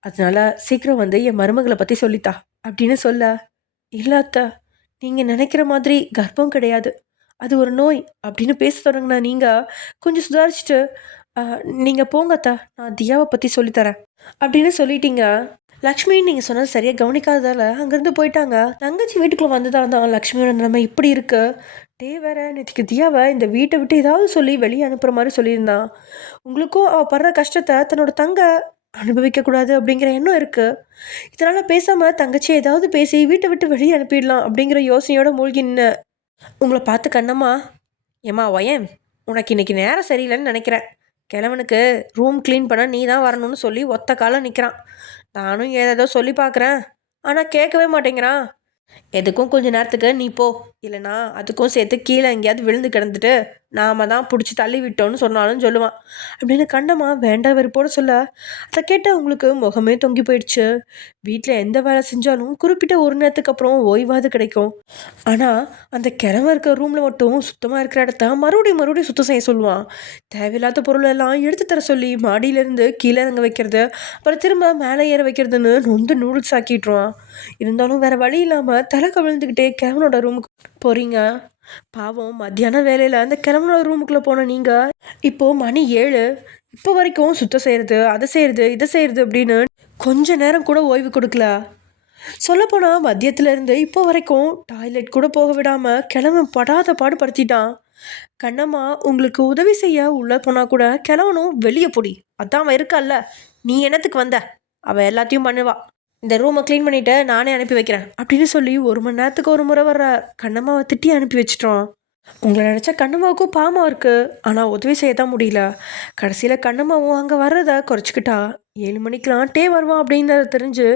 அதனால சீக்கிரம் வந்து என் மருமகளை பற்றி சொல்லித்தா அப்படின்னு சொல்ல, இல்லை அத்தை, நீங்கள் நினைக்கிற மாதிரி கர்ப்பம் கிடையாது, அது ஒரு நோய் அப்படின்னு பேச தொடங்கினா நீங்கள் கொஞ்சம் சுதாரிச்சுட்டு நீங்கள் போங்க அத்தை, நான் தியாவை பற்றி சொல்லித்தரேன் அப்படின்னு சொல்லிட்டீங்க. லக்ஷ்மி நீங்கள் சொன்னது சரியாக கவனிக்காததால் அங்கேருந்து போயிட்டாங்க. தங்கச்சி வீட்டுக்குள்ளே வந்ததால் தான் லக்ஷ்மியோட நிலைமை இப்படி இருக்கு. வேற நேற்றுக்கு தியாவை இந்த வீட்டை விட்டு ஏதாவது சொல்லி வெளியே அனுப்புகிற மாதிரி சொல்லியிருந்தான். உங்களுக்கும் அவள் படுற கஷ்டத்தை தன்னோட தங்க அனுபவிக்கக்கூடாது அப்படிங்கிற எண்ணம் இருக்குது. இதனால் பேசாமல் தங்கச்சி ஏதாவது பேசி வீட்டை விட்டு வெளியே அனுப்பிடலாம் அப்படிங்கிற யோசனையோட மூழ்கி நின்று உங்களை பார்த்து கண்ணம்மா, ஏம்மா ஒயன், உனக்கு இன்றைக்கி நேரம் சரியில்லைன்னு நினைக்கிறேன். கிழவனுக்கு ரூம் க்ளீன் பண்ண நீ தான் வரணும்னு சொல்லி ஒத்த காலம் நிற்கிறான். நானும் ஏதோ சொல்லி பார்க்குறேன், ஆனால் கேட்கவே மாட்டேங்கிறான். எதுக்கும் கொஞ்ச நேரத்துக்கு நீ போ, இல்லைனா அதுக்கும் சேர்த்து கீழே எங்கேயாவது விழுந்து கிடந்துட்டு நாம தான் பிடிச்சி தள்ளி விட்டோன்னு சொன்னாலும் சொல்லுவான் அப்படின்னு கண்டமா வேண்டாம் வெறுப்போடு சொல்ல, அதை கேட்ட அவங்களுக்கு முகமே தொங்கி போயிடுச்சு. வீட்டில் எந்த வேலை செஞ்சாலும் குறிப்பிட்ட ஒரு நேரத்துக்கு அப்புறம் ஓய்வாது கிடைக்கும். ஆனால் அந்த கிழமை இருக்கிற ரூமில் மட்டும் சுத்தமாக இருக்கிற இடத்த மறுபடியும் சுத்தம் செய்ய சொல்லுவான். தேவையில்லாத பொருள் எல்லாம் எடுத்து தர சொல்லி மாடியிலேருந்து கீழே இறங்க வைக்கிறது, அப்புறம் திரும்ப மேலே ஏற வைக்கிறதுன்னு நொந்து நூடுல்ஸ் ஆக்கிட்டுருவான். இருந்தாலும் வேற வழி இல்லாமல் தலை கவிழ்ந்துக்கிட்டே கிழவனோட ரூமுக்கு போகிறீங்க. பாவம், மத்தியான வேலையில் அந்த கிழவனோட ரூமுக்குள்ளே போன நீங்கள் இப்போது மணி 7, இப்போ வரைக்கும் சுத்தம் செய்கிறது, அதை செய்கிறது, இதை செய்கிறது அப்படின்னு கொஞ்ச நேரம் கூட ஓய்வு கொடுக்கல. சொல்லப்போனால் மதியத்துலேருந்து இப்போ வரைக்கும் டாய்லெட் கூட போக விடாமல் கிழவன் படாத பாடுபடுத்திட்டான். கண்ணம்மா உங்களுக்கு உதவி செய்ய உள்ளே போனால் கூட கிழவனும் வெளியே பொடி, அதான் அவன் இருக்கால்ல, நீ என்னத்துக்கு வந்த, அவள் எல்லாத்தையும் பண்ணுவா, இந்த ரூமை க்ளீன் பண்ணிவிட்டு நானே அனுப்பி வைக்கிறேன் அப்படின்னு சொல்லி 1 மணி நேரத்துக்கு ஒரு முறை வர்ற கண்ணம்மாவை திட்டி அனுப்பி வச்சிட்டோம். உங்களை நினச்சா கண்ணம்மாவுக்கும் பாவம் இருக்குது, ஆனால் உதவி செய்ய தான் முடியல. கடைசியில் கண்ணம்மாவும் அங்கே வர்றதை குறைச்சிக்கிட்டா. 7 மணிக்கெலாம் வருவான் அப்படின்றத தெரிஞ்சு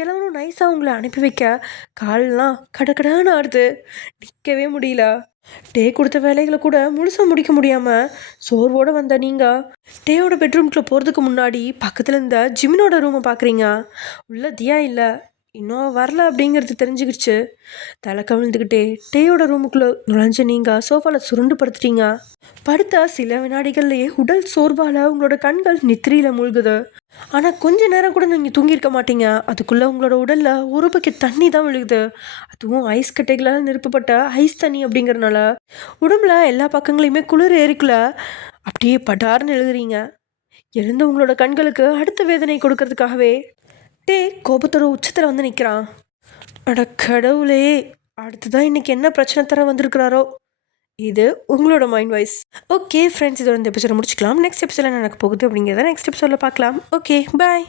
கிளம்பணும் நைஸாக உங்களை அனுப்பி வைக்க காலெலாம் கடக்கடான்னு ஆடுது. நிற்கவே முடியல. கொடுத்த வேலைகளை கூட முழுசாக முடிக்க முடியாமல் சோர்வோடு வந்த நீங்கள் டேயோட பெட்ரூம்குள்ளே போகிறதுக்கு முன்னாடி பக்கத்தில் இருந்த ஜிமினோட ரூமை பார்க்குறீங்க. உள்ள தியா இல்லை, இன்னும் வரல அப்படிங்கிறது தெரிஞ்சுக்கிடுச்சு. தலை கவிழ்ந்துக்கிட்டே டேயோட ரூமுக்குள்ளே நுழைஞ்ச நீங்கள் சோஃபாவில் சுருண்டு படுத்துட்டீங்க. படுத்த சில வினாடிகள்லேயே உடல் சோர்வால் உங்களோட கண்கள் நித்திரியில் மூழ்குது. ஆனால் கொஞ்ச நேரம் கூட நீங்கள் தூங்கியிருக்க மாட்டீங்க. அதுக்குள்ளே உங்களோட உடலில் ஒரு பக்கெட் தண்ணி தான் விழுகுது. அதுவும் ஐஸ் கட்டைகளால் நிரப்பப்பட்ட ஐஸ் தண்ணி அப்படிங்கிறனால உடம்புல எல்லா பக்கங்களையுமே குளிர் ஏறிக்குள்ள அப்படியே படார்னு எழுதுறீங்க. எழுந்து உங்களோட கண்களுக்கு அடுத்த வேதனை கொடுக்கறதுக்காகவே கோபத்தோட உச்சத்தில் வந்து நிற்கிறான். அட கடவுளே, அடுத்ததான் இன்னைக்கு என்ன பிரச்சனை தர வந்திருக்கிறாரோ. இது உங்களோட மைண்ட் வாய்ஸ். ஓகே ஃப்ரெண்ட்ஸ், இதோட இந்த எபிசோட முடிச்சுக்கலாம். நெக்ஸ்ட் எபிசோட நடக்க போகுது அப்படிங்கிறத நெக்ஸ்ட் எபிசோடில் பார்க்கலாம். ஓகே, பாய்.